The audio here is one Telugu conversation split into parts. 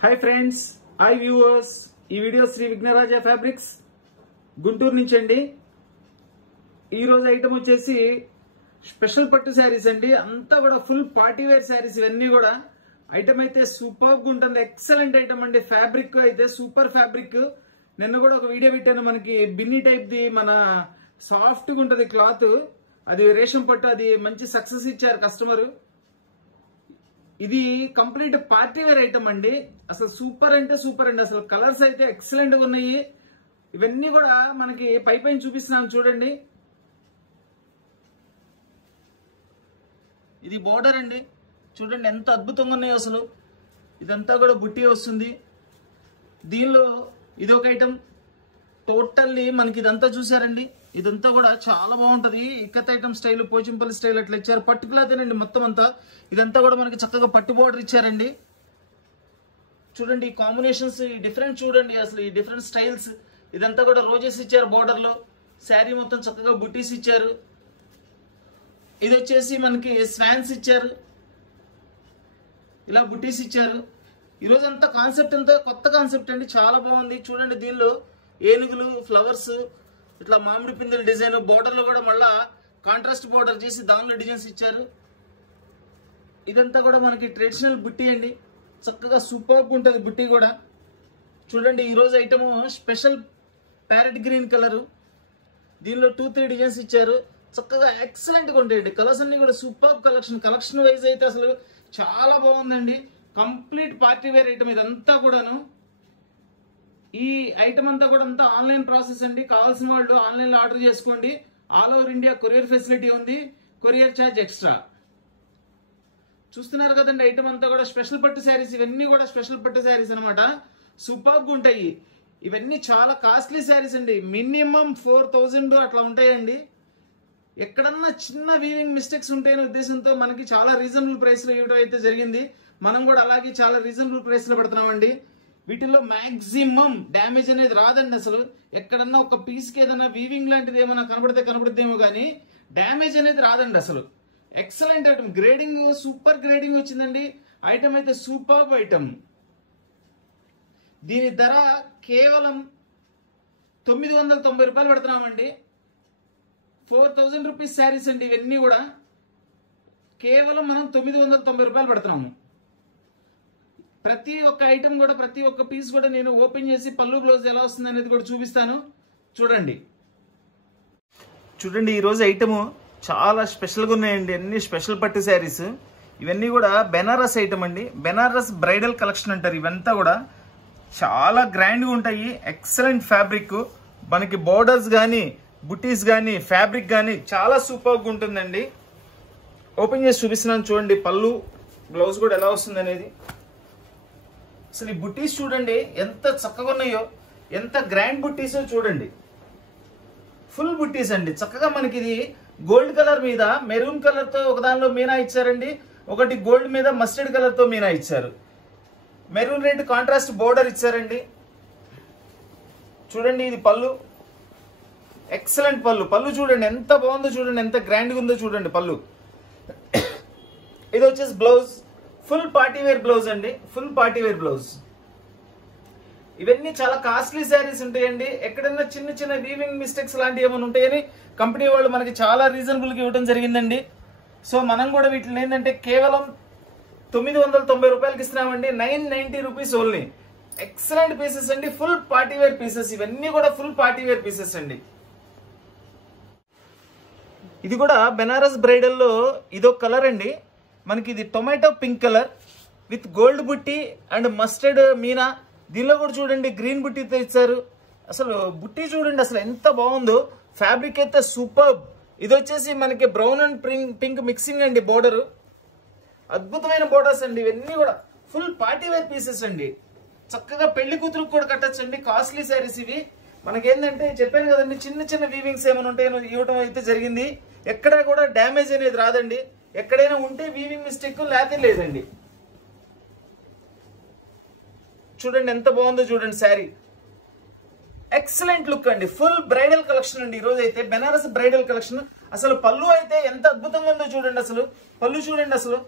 Hi friends, hi viewers. ఈ వీడియో శ్రీ విఘ్నరాజ ఫ్యాబ్రిక్స్ గుంటూరు నుంచి అండి. ఈరోజు ఐటమ్ వచ్చేసి స్పెషల్ పట్టు శారీస్ అండి. అంతా కూడా ఫుల్ పార్టీ వేర్ శారీస్. ఇవన్నీ కూడా ఐటమ్ అయితే సూపర్ గా ఉంటుంది. ఎక్సలెంట్ ఐటమ్ అండి. ఫ్యాబ్రిక్ అయితే సూపర్ ఫ్యాబ్రిక్. నిన్న కూడా ఒక వీడియో పెట్టాను. మనకి బిన్నీ టైప్ ది మన సాఫ్ట్ గా ఉంటది క్లాత్. అది రేషం పట్టు. అది మంచి సక్సెస్ ఇచ్చారు కస్టమర్. ఇది కంప్లీట్ పార్టీ వేర్ ఐటమ్ అండి. అసలు సూపర్ అంటే సూపర్ అండి. అసలు కలర్స్ అయితే ఎక్సలెంట్ గా ఉన్నాయి. ఇవన్నీ కూడా మనకి పైన చూపిస్తున్నాను చూడండి. ఇది బోర్డర్ అండి. చూడండి ఎంత అద్భుతంగా ఉన్నాయో అసలు. ఇదంతా కూడా బుట్టి వస్తుంది. దీనిలో ఇది ఒక ఐటమ్. టోటల్లీ మనకి ఇదంతా చూసారండి. ఇదంతా కూడా చాలా బాగుంటది. Ikat item style, Pochampally style అట్లా ఇచ్చారు. పర్టికులర్దేనండి మొత్తం అంతా. ఇదంతా కూడా మనకి చక్కగా పట్టు బోర్డర్ ఇచ్చారండి. చూడండి ఈ కాంబినేషన్స్, ఈ డిఫరెంట్ చూడండి అసలు. ఈ డిఫరెంట్ స్టైల్స్. ఇదంతా కూడా రోజెస్ ఇచ్చారు బోర్డర్ లో. శారీ మొత్తం చక్కగా బుట్టీస్ ఇచ్చారు. ఇది వచ్చేసి మనకి స్వాన్స్ ఇచ్చారు. ఇలా బుట్టీస్ ఇచ్చారు. ఈరోజు అంతా కాన్సెప్ట్ అంతా కొత్త కాన్సెప్ట్ అండి. చాలా బాగుంది. చూడండి దీనిలో ఏనుగులు, ఫ్లవర్స్, ఇట్లా మామిడి పిందెల డిజైన్. బోర్డర్ లో కూడా మళ్ళా కాంట్రాస్ట్ బోర్డర్ చేసి దానిలో డిజైన్స్ ఇచ్చారు. ఇదంతా కూడా మనకి ట్రెడిషనల్ బుట్టి అండి. చక్కగా సూపర్ ఉంటుంది బుట్టి కూడా. చూడండి ఈరోజు item special parrot green colour. దీనిలో 2-3 డిజైన్స్ ఇచ్చారు. చక్కగా ఎక్సలెంట్ గా ఉంటాయండి. కలర్స్ అన్ని కూడా సూపర్ కలెక్షన్. కలెక్షన్ వైజ్ అయితే అసలు చాలా బాగుందండి. కంప్లీట్ పార్టీ వేర్ ఐటమ్ ఇదంతా కూడాను. ఈ ఐటమ్ అంతా కూడా అంతా ఆన్లైన్ ప్రాసెస్ అండి. కావాల్సిన వాళ్ళు ఆన్లైన్ లో ఆర్డర్ చేసుకోండి. All over India courier facility ఉంది. Courier charge extra. చూస్తున్నారు కదండి ఐటమ్ అంతా కూడా స్పెషల్ పట్టు శారీస్. ఇవన్నీ కూడా స్పెషల్ పట్టు శారీస్ అనమాట. సూపర్ గా ఉంటాయి. ఇవన్నీ చాలా కాస్ట్లీ శారీస్ అండి. మినిమం 4000 అట్లా ఉంటాయండి. ఎక్కడన్నా చిన్న వీవింగ్ మిస్టేక్స్ ఉంటాయనే ఉద్దేశంతో మనకి చాలా రీజనబుల్ ప్రైస్ లో ఇవ్వడం అయితే జరిగింది. మనం కూడా అలాగే చాలా రీజనబుల్ ప్రైస్ లో పెడుతున్నామండి. వీటిల్లో మాక్సిమం డ్యామేజ్ అనేది రాదండి. అసలు ఎక్కడన్నా ఒక పీస్ కి ఏదైనా వీవింగ్ లాంటిది ఏమైనా కనబడితేమో కానీ డ్యామేజ్ అనేది రాదండి. అసలు excellent item. Grading super grading వచ్చిందండి. ఐటమ్ అయితే సూపర్ ఐటమ్. దీని ధర కేవలం 990 రూపాయలు పెడుతున్నామండి. 4000 రూపీస్ శారీస్ అండి. ఇవన్నీ కూడా కేవలం మనం 990 రూపాయలు పెడుతున్నాము. ప్రతి ఒక్క ఐటమ్ కూడా, ప్రతి ఒక్క పీస్ కూడా నేను ఓపెన్ చేసి పళ్ళు బ్లౌజ్ ఎలా వస్తుంది అనేది కూడా చూపిస్తాను. చూడండి చూడండి ఈరోజు ఐటమ్ చాలా స్పెషల్గా ఉన్నాయండి. అన్ని స్పెషల్ పట్టు శారీస్. ఇవన్నీ కూడా బెనారస్ ఐటమ్ అండి. బెనారస్ బ్రైడల్ కలెక్షన్ అంటారు. ఇవంతా కూడా చాలా గ్రాండ్గా ఉంటాయి. Excellent fabric. మనకి బోర్డర్స్ కానీ, బుటీస్ కానీ, ఫ్యాబ్రిక్ కానీ చాలా సూపర్గా ఉంటుందండి. ఓపెన్ చేసి చూపిస్తున్నాను చూడండి. పళ్ళు బ్లౌజ్ కూడా ఎలా వస్తుంది అనేది. అసలు ఈ బుట్టీస్ చూడండి ఎంత చక్కగా ఉన్నాయో, ఎంత గ్రాండ్ బుట్టీసో చూడండి. ఫుల్ బుట్టీస్ అండి. చక్కగా మనకి ఇది గోల్డ్ కలర్ మీద మెరూన్ కలర్ తో ఒకదానిలో మీనా ఇచ్చారండి. ఒకటి గోల్డ్ మీద మస్టర్డ్ కలర్ తో మీనా ఇచ్చారు. మెరూన్ రెడ్ కాంట్రాస్ట్ బోర్డర్ ఇచ్చారండి. చూడండి ఇది పళ్ళు. ఎక్సలెంట్ పళ్ళు. పళ్ళు చూడండి ఎంత బాగుందో చూడండి. ఎంత గ్రాండ్గా ఉందో చూడండి పళ్ళు. ఇది వచ్చేసి blouse. Full party wear blouse అండి. Full party wear blouse. ఇవన్నీ చాలా కాస్ట్లీ శారీస్ ఉంటాయండి. ఎక్కడన్నా చిన్న చిన్న వీవింగ్ మిస్టేక్స్ లాంటివి ఏమైనా ఉంటాయని కంపెనీ వాళ్ళు మనకి చాలా రీజనబుల్ గా ఇవ్వడం జరిగిందండి. సో మనం కూడా వీటిని ఏంటంటే కేవలం 990 రూపాయలకి ఇస్తున్నామండి. 990 రూపీస్ ఓన్లీ. ఎక్సలెంట్ పీసెస్ అండి. Full party wear pieces. ఇవన్నీ కూడా ఫుల్ పార్టీ వేర్ పీసెస్ అండి. ఇది కూడా బెనారస్ బ్రైడల్ లో ఇదొక కలర్ అండి. మనకి ఇది tomato pink colour with gold బుట్టి అండ్ మస్టర్డ్ మీనా. దీనిలో కూడా చూడండి గ్రీన్ బుట్టీతో ఇచ్చారు. అసలు బుట్టి చూడండి అసలు ఎంత బాగుందో. ఫ్యాబ్రిక్ అయితే సూపర్. ఇది వచ్చేసి మనకి బ్రౌన్ అండ్ పింక్ మిక్సింగ్ అండి. బోర్డర్ అద్భుతమైన బోర్డర్స్ అండి. ఇవన్నీ కూడా ఫుల్ పార్టీ వేర్ పీసెస్ అండి. చక్కగా పెళ్లి కూతురుకు కూడా కట్టచ్చండి. కాస్ట్లీ శారీస్ ఇవి. మనకేంటంటే చెప్పాను కదండి, చిన్న చిన్న వీవింగ్స్ ఏమైనా ఉంటాయో ఇవ్వడం అయితే జరిగింది. ఎక్కడా కూడా డ్యామేజ్ అనేది రాదండి. ఎక్కడైనా ఉంటే వీవింగ్ మిస్టేక్ లేతే లేదండి. చూడండి ఎంత బాగుందో చూడండి శారీ. ఎక్సలెంట్ లుక్ అండి. ఫుల్ బ్రైడల్ కలెక్షన్ అండి. ఈరోజు అయితే బెనారస్ బ్రైడల్ కలెక్షన్. అసలు పళ్ళు అయితే ఎంత అద్భుతంగా ఉందో చూడండి. అసలు పళ్ళు చూడండి. అసలు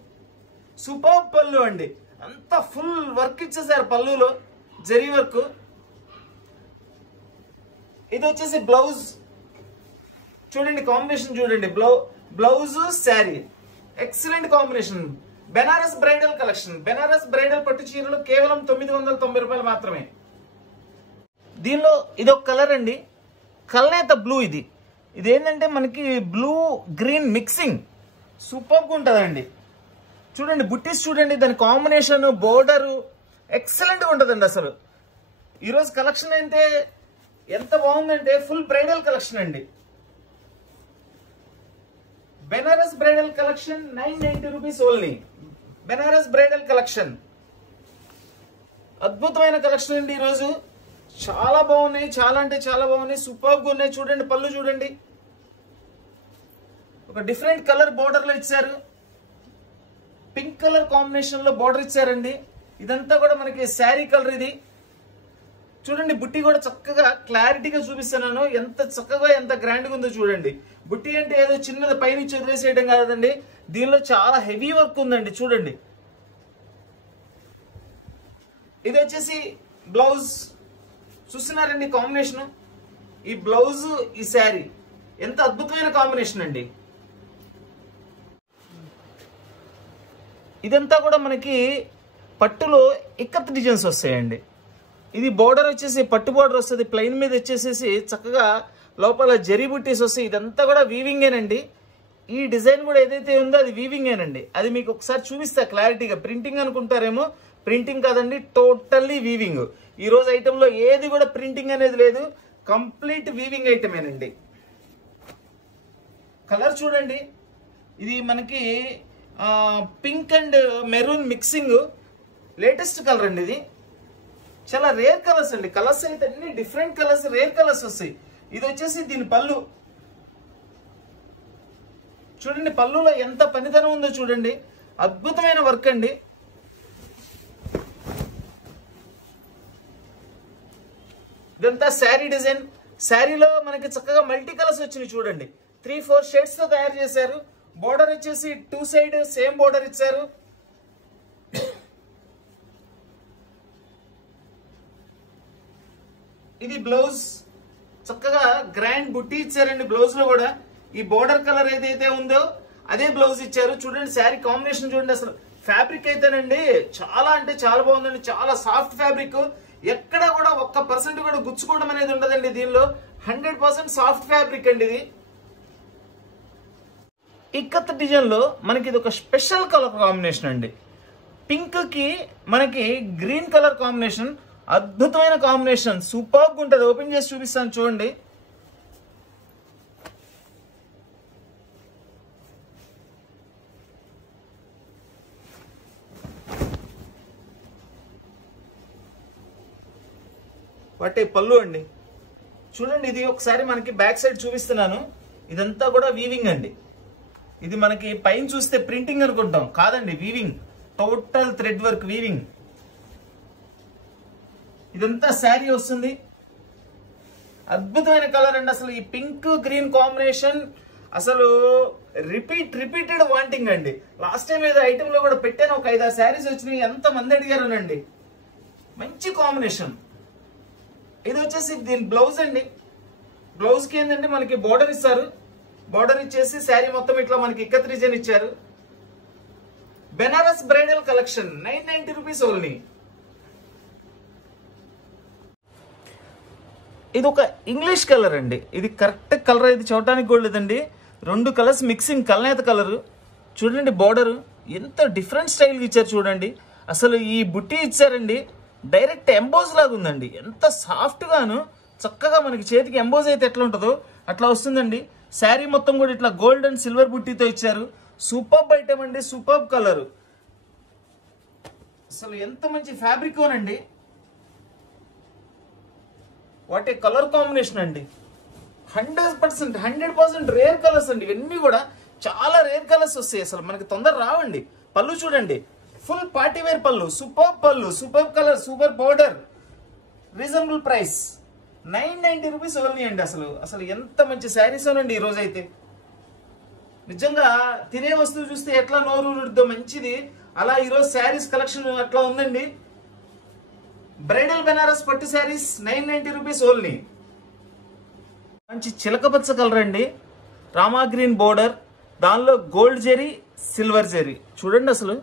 సూపర్ పళ్ళు అండి. అంతా ఫుల్ వర్క్ ఇచ్చేసారు పళ్ళులో, జరీ వర్క్. ఇది వచ్చేసి బ్లౌజ్ చూడండి, కాంబినేషన్ చూడండి, blouse sari excellent combination. Banaras bridal collection, Banaras bridal పట్టు చీరలు కేవలం 990 రూపాయలు మాత్రమే. దీనిలో ఇదొక కలర్ అండి, కల్నేత బ్లూ. ఇది ఏంటంటే మనకి బ్లూ గ్రీన్ మిక్సింగ్, సూపర్గా ఉంటుందండి. చూడండి బుట్టీస్ చూడండి, దాని కాంబినేషన్ బోర్డరు ఎక్సలెంట్గా ఉంటుందండి. అసలు ఈరోజు కలెక్షన్ అయితే ఎంత బాగుందంటే ఫుల్ బ్రైడల్ కలెక్షన్ అండి. Banaras bridal collection 990 rupees only. Banaras bridal collection అద్భుతమైన కలెక్షన్ అండి. ఈరోజు చాలా బాగున్నాయి, చాలా అంటే చాలా బాగున్నాయి, సూపర్గా ఉన్నాయి. చూడండి పళ్ళు చూడండి, ఒక డిఫరెంట్ కలర్ బోర్డర్ లో ఇచ్చారు, పింక్ కలర్ కాంబినేషన్ లో బోర్డర్ ఇచ్చారండి. ఇదంతా కూడా మనకి శారీ కలర్. ఇది చూడండి బుట్టి కూడా చక్కగా క్లారిటీగా చూపిస్తున్నాను, ఎంత చక్కగా ఎంత గ్రాండ్గా ఉందో చూడండి. బుట్టి అంటే ఏదో చిన్నది పైనుంచి వదిలేసేయడం కాదండి, దీనిలో చాలా హెవీ వర్క్ ఉందండి. చూడండి ఇది వచ్చేసి బ్లౌజ్ చూస్తున్నారండి, కాంబినేషన్ ఈ బ్లౌజ్ ఈ శారీ ఎంత అద్భుతమైన కాంబినేషన్ అండి. ఇదంతా కూడా మనకి పట్టులో ఇక్కత్ డిజైన్స్ వస్తాయండి. ఇది బోర్డర్ వచ్చేసి పట్టు బోర్డర్ వస్తుంది, ప్లెయిన్ మీద వచ్చేసేసి చక్కగా లోపల జరీ బుట్టీస్ వస్తాయి. ఇదంతా కూడా వీవింగేనండి. ఈ డిజైన్ కూడా ఏదైతే ఉందో అది వీవింగేనండి. అది మీకు ఒకసారి చూపిస్తా క్లారిటీగా. ప్రింటింగ్ అనుకుంటారేమో, ప్రింటింగ్ కాదండి, టోటల్లీ వీవింగ్. ఈ రోజు ఐటెంలో ఏది కూడా ప్రింటింగ్ అనేది లేదు, కంప్లీట్ వీవింగ్ ఐటమేనండి. కలర్ చూడండి, ఇది మనకి pink and maroon mixing, latest colour అండి. ఇది చాలా రేర్ కలర్స్ అండి. కలర్స్ అయితే అన్ని డిఫరెంట్ కలర్స్, రేర్ కలర్స్ వస్తాయి. ఇది వచ్చేసి దీని పళ్ళు చూడండి, పళ్ళులో ఎంత పనితనం ఉందో చూడండి, అద్భుతమైన వర్క్ అండి. ఇదంతా శారీ డిజైన్. శారీలో మనకి చక్కగా మల్టీ కలర్స్ వచ్చినాయి చూడండి, 3-4 షేడ్స్ తో తయారు చేశారు. బోర్డర్ వచ్చేసి 2 సైడ్ సేమ్ బోర్డర్ ఇచ్చారు. ఇది బ్లౌజ్, చక్కగా గ్రాండ్ బుట్టి ఇచ్చారండి. బ్లౌజ్ లో కూడా ఈ బోర్డర్ కలర్ ఏదైతే ఉందో అదే బ్లౌజ్ ఇచ్చారు. చూడండి శారీ కాంబినేషన్ చూడండి, అసలు ఫ్యాబ్రిక్ అయితేనండి చాలా అంటే చాలా బాగుందండి. చాలా సాఫ్ట్ ఫ్యాబ్రిక్, ఎక్కడ కూడా 1% కూడా గుచ్చుకోవడం అనేది ఉండదండి. దీనిలో 100% సాఫ్ట్ ఫ్యాబ్రిక్ అండి. ఇది ఇక్కత్ డిజైన్ లో మనకి ఇది ఒక స్పెషల్ కలర్ కాంబినేషన్ అండి. పింక్ కి మనకి గ్రీన్ కలర్ కాంబినేషన్, అద్భుతమైన కాంబినేషన్, సూపర్గా ఉంటుంది. ఓపెన్ చేసి చూపిస్తాను చూడండి. వాటి పళ్ళు అండి చూడండి. ఇది ఒకసారి మనకి బ్యాక్ సైడ్ చూపిస్తున్నాను. ఇదంతా కూడా వీవింగ్ అండి. ఇది మనకి పైన చూస్తే ప్రింటింగ్ అనుకుంటాం, కాదండి, weaving, total thread work weaving. ఇదంతా శారీ వస్తుంది, అద్భుతమైన కలర్ అండి. అసలు ఈ పింక్ గ్రీన్ కాంబినేషన్ అసలు రిపీటెడ్ వాంటింగ్ అండి. లాస్ట్ టైం ఏదో ఐటమ్ లో కూడా పెట్టాను, ఒక 5-6 శారీస్ వచ్చినాయి, ఎంత మంది అడిగారునండి. మంచి కాంబినేషన్. ఇది వచ్చేసి దీని బ్లౌజ్ అండి. బ్లౌజ్ కి ఏంటంటే మనకి బోర్డర్ ఇస్తారు, బోర్డర్ ఇచ్చేసి శారీ మొత్తం ఇట్లా మనకి ఇక్కత్ డిజైన్ ఇచ్చారు. Banaras bridal collection 990 rupees only. ఇది ఒక ఇంగ్లీష్ కలర్ అండి. ఇది కరెక్ట్ కలర్, ఇది చూడటానికి కూడా లేదండి. 2 కలర్స్ మిక్సింగ్, కల్నేత కలర్ చూడండి. బోర్డర్ ఎంత డిఫరెంట్ స్టైల్ ఇచ్చారు చూడండి. అసలు ఈ బుట్టి ఇచ్చారండి, డైరెక్ట్ ఎంబోజ్ లాగా ఉందండి. ఎంత సాఫ్ట్ గాను చక్కగా మనకి చేతికి ఎంబోజ్ అయితే ఎట్లా ఉంటుందో అట్లా వస్తుందండి. శారీ మొత్తం కూడా ఇట్లా గోల్డ్ అండ్ సిల్వర్ బుట్టితో ఇచ్చారు. సూపర్బ్ ఐటమ్ అండి, సూపర్బ్ కలర్. అసలు ఎంత మంచి ఫ్యాబ్రిక్ అండి. వాటి కలర్ కాంబినేషన్ అండి 100% రేర్ కలర్స్ అండి. ఇవన్నీ కూడా చాలా రేర్ కలర్స్ వస్తాయి, అసలు మనకి తొందర రావండి. పళ్ళు చూడండి, ఫుల్ పార్టీ వేర్ పళ్ళు, సూపర్ పళ్ళు, super colour, super border, reasonable price 990 rupees only అండి. అసలు ఎంత మంచి శారీస్ అండి ఈ రోజు అయితే. నిజంగా తినే వస్తువు చూస్తే ఎట్లా నోరు ఊరుద్దో మంచిది. అలా ఈరోజు శారీస్ కలెక్షన్ అట్లా ఉందండి. బ్రైడల్ బెనారస్ పట్టు శారీస్ 990 రూపీస్ ఓన్లీ. మంచి చిలకపచ్చ కలర్ అండి, రామా గ్రీన్ బోర్డర్, దానిలో గోల్డ్ జెరీ, సిల్వర్ జెరీ. చూడండి అసలు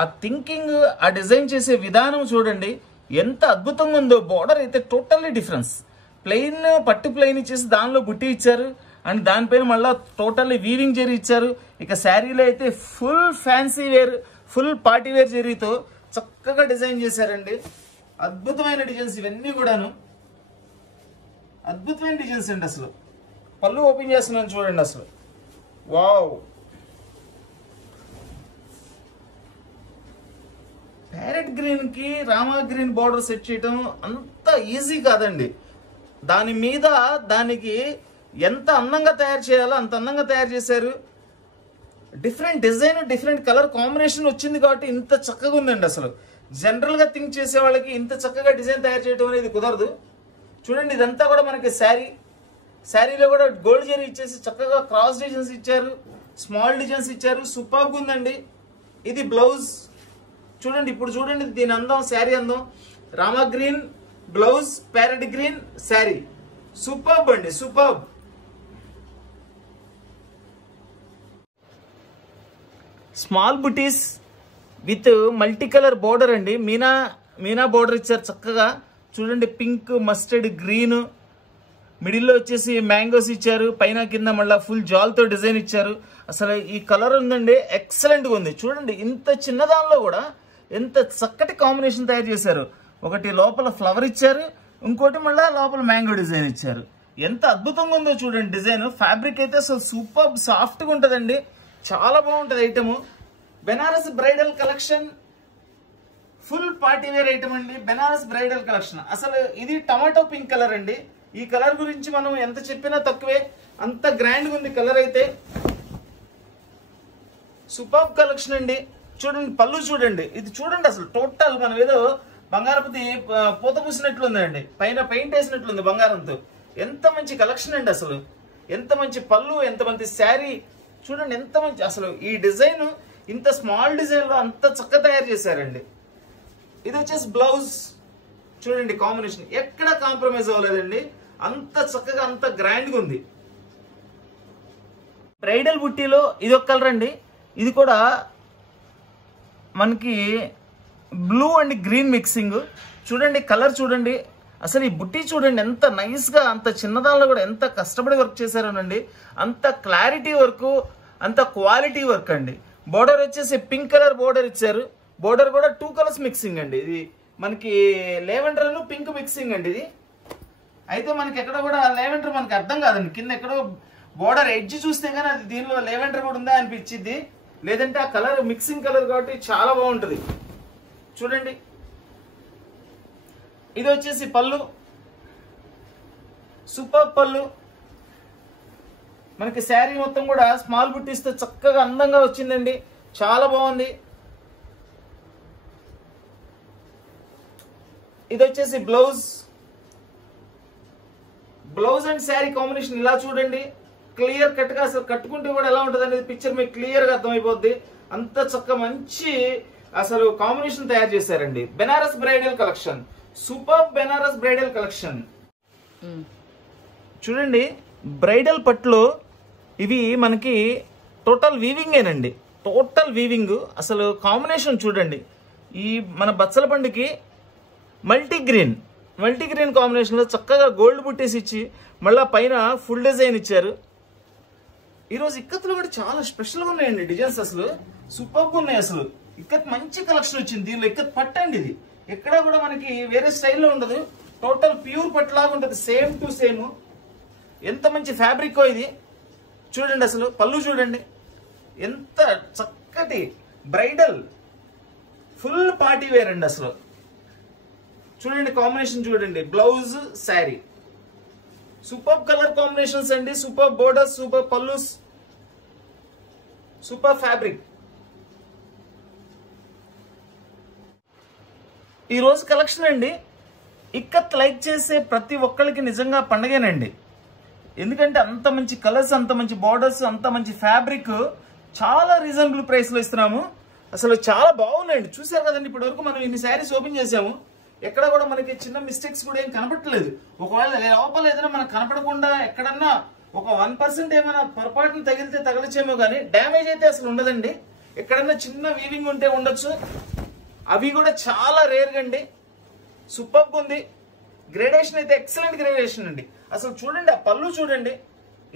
ఆ థింకింగ్, ఆ డిజైన్ చేసే విధానం చూడండి ఎంత అద్భుతంగా ఉందో. బోర్డర్ అయితే టోటల్లీ డిఫరెన్స్. ప్లెయిన్ పట్టు ప్లెయిన్ ఇచ్చేసి దానిలో బుట్టి ఇచ్చారు, అండ్ దానిపైన మళ్ళీ టోటల్లీ వీవింగ్ జెరీ ఇచ్చారు. ఇక శారీలో అయితే full fancy wear, full party wear జెరీతో చక్కగా డిజైన్ చేశారండి. అద్భుతమైన డిజైన్స్ ఇవన్నీ కూడాను, అద్భుతమైన డిజైన్స్ అండి. అసలు పళ్ళు ఓపెన్ చేస్తున్నాను చూడండి అసలు. వావ్, ప్యారెట్ గ్రీన్ కి రామా గ్రీన్ బార్డర్ సెట్ చేయడం అంత ఈజీ కాదండి. దాని మీద దానికి ఎంత అందంగా తయారు చేయాలో అంత అందంగా తయారు చేశారు. Different design, different colour combination వచ్చింది కాబట్టి ఇంత చక్కగా ఉందండి. అసలు జనరల్ గా థింక్ చేసే వాళ్ళకి ఇంత చక్కగా డిజైన్ తయారు చేయడం అనేది కుదరదు. చూడండి ఇదంతా కూడా మనకి శారీలో కూడా గోల్డ్ జెరీ ఇచ్చేసి చక్కగా క్రాస్ డిజైన్స్ ఇచ్చారు, స్మాల్ డిజైన్స్ ఇచ్చారు. సూపర్గా ఉందండి. ఇది బ్లౌజ్ చూడండి. ఇప్పుడు చూడండి దీని అందం, శారీ అందం. Rama green blouse, parrot green sari. Superb అండి, superb. Small buttis with multi colour border అండి. మీనా బోర్డర్ ఇచ్చారు చక్కగా. చూడండి పింక్, మస్టర్డ్ గ్రీన్, మిడిల్లో వచ్చేసి మ్యాంగోస్ ఇచ్చారు, పైన కింద మళ్ళీ ఫుల్ జాల్తో డిజైన్ ఇచ్చారు. అసలు ఈ కలర్ ఉందండి, ఎక్సలెంట్గా ఉంది. చూడండి ఇంత చిన్నదానిలో కూడా ఎంత చక్కటి కాంబినేషన్ తయారు చేశారు. ఒకటి లోపల ఫ్లవర్ ఇచ్చారు, ఇంకోటి మళ్ళీ లోపల మ్యాంగో డిజైన్ ఇచ్చారు. ఎంత అద్భుతంగా ఉందో చూడండి డిజైన్. ఫ్యాబ్రిక్ అయితే అసలు సూపర్ సాఫ్ట్గా ఉంటుందండి, చాలా బాగుంటుంది item. Banaras bridal collection, full party wear item అండి. Banaras bridal collection. అసలు ఇది టమాటో పింక్ కలర్ అండి. ఈ కలర్ గురించి మనం ఎంత చెప్పినా తక్కువే, అంత గ్రాండ్గా ఉంది కలర్ అయితే. సూపర్ కలెక్షన్ అండి. చూడండి పళ్ళు చూడండి, ఇది చూడండి అసలు టోటల్ మనం ఏదో బంగారపుది పూత పూసినట్లుందండి, పైన పెయింట్ వేసినట్లుంది బంగారంతో. ఎంత మంచి కలెక్షన్ అండి అసలు. ఎంత మంచి పళ్ళు, ఎంత మంచి శారీ చూడండి, ఎంత మంచి. అసలు ఈ డిజైన్ ఇంత స్మాల్ డిజైన్ లో అంత చక్కగా తయారు చేశారండి. ఇది వచ్చేసి బ్లౌజ్ చూడండి, కాంబినేషన్ ఎక్కడ కాంప్రమైజ్ అవ్వలేదండి, అంత చక్కగా అంత గ్రాండ్గా ఉంది. బ్రైడల్ బుట్టీలో ఇది ఒక కలర్ అండి. ఇది కూడా మనకి బ్లూ అండ్ గ్రీన్ మిక్సింగ్. చూడండి కలర్ చూడండి, అసలు ఈ బుట్టి చూడండి ఎంత నైస్గా, అంత చిన్నదానిలో కూడా ఎంత కష్టపడి వర్క్ చేశారోనండి. అంత క్లారిటీ వర్క్, అంత క్వాలిటీ వర్క్ అండి. బోర్డర్ వచ్చేసి పింక్ కలర్ బోర్డర్ ఇచ్చారు. బోర్డర్ కూడా 2 కలర్స్ మిక్సింగ్ అండి. ఇది మనకి లెవెండర్ పింక్ మిక్సింగ్ అండి ఇది. అయితే మనకి ఎక్కడ కూడా లెవెండర్ మనకి అర్థం కాదండి. కింద ఎక్కడో బోర్డర్ ఎడ్జ్ చూస్తే కానీ అది దీనిలో లెవెండర్ కూడా ఉందా అనిపించింది. లేదంటే ఆ కలర్ మిక్సింగ్ కలర్ కాబట్టి చాలా బాగుంటుంది. చూడండి ఇది వచ్చేసి పళ్ళు, సూపర్ పళ్ళు. మనకి శారీ మొత్తం కూడా స్మాల్ బుట్టీస్తో చక్కగా అందంగా వచ్చిందండి, చాలా బాగుంది. ఇది వచ్చేసి బ్లౌజ్ అండ్ శారీ కాంబినేషన్ ఇలా చూడండి, క్లియర్ కట్ గా అసలు కట్టుకుంటే కూడా ఎలా ఉంటుంది అనేది పిక్చర్ మీకు క్లియర్ గా అర్థమైపోద్ది. అంత చక్క మంచి అసలు కాంబినేషన్ తయారు చేశారండి. Banaras bridal collection, super Banaras bridal collection. చూడండి బ్రైడల్ పట్టులో ఇవి మనకి టోటల్ వీవింగ్ ఏనండి, టోటల్ వీవింగ్. అసలు కాంబినేషన్ చూడండి, ఈ మన బచ్చల పండుకి మల్టీ గ్రీన్ కాంబినేషన్లో చక్కగా గోల్డ్ బుట్టేసి ఇచ్చి మళ్ళీ పైన ఫుల్ డిజైన్ ఇచ్చారు. ఈరోజు ఇక్కత్తులు కూడా చాలా స్పెషల్గా ఉన్నాయండి డిజైన్స్, అసలు సూపర్గా ఉన్నాయి. అసలు ఇక్కత్ మంచి కలెక్షన్ వచ్చింది. దీనిలో ఇక్కత్ పట్టు అండి, ఇది ఎక్కడా కూడా మనకి వేరే స్టైల్లో ఉండదు, టోటల్ ప్యూర్ పట్టు లాగా ఉంటుంది, సేమ్ టు సేమ్. ఎంత మంచి ఫ్యాబ్రిక్ ఇది చూడండి. అసలు పళ్ళు చూడండి, ఎంత చక్కటి బ్రైడల్ ఫుల్ పార్టీ వేర్ అండి. అసలు చూడండి కాంబినేషన్ చూడండి, blouse sari super colour combinations అండి, super borders, super pallus, super fabric. ఈ రోజు కలెక్షన్ అండి ఇక్కత్ లైక్ చేసే ప్రతి ఒక్కరికి నిజంగా పండగేనండి. ఎందుకంటే అంత మంచి కలర్స్, అంత మంచి బార్డర్స్, అంత మంచి ఫ్యాబ్రిక్ చాలా రీజనబుల్ ప్రైస్ లో ఇస్తున్నాము. అసలు చాలా బాగున్నాయండి. చూసారు కదండి, ఇప్పటి వరకు మనం ఇన్ని శారీస్ ఓపెన్ చేసాము, ఎక్కడ కూడా మనకి చిన్న మిస్టేక్స్ కూడా ఏం కనపడలేదు. ఒకవేళ లోపల ఏదైనా మనకు కనపడకుండా ఎక్కడన్నా ఒక 1% ఏమైనా పొరపాటును తగిలితే తగలచేమో కానీ డ్యామేజ్ అయితే అసలు ఉండదండి. ఎక్కడన్నా చిన్న వీవింగ్ ఉంటే ఉండొచ్చు, అవి కూడా చాలా రేర్ అండి. సూపర్గా ఉంది. గ్రేడేషన్ అయితే ఎక్సలెంట్ గ్రేడేషన్ అండి. అసలు చూడండి, ఆ పళ్ళు చూడండి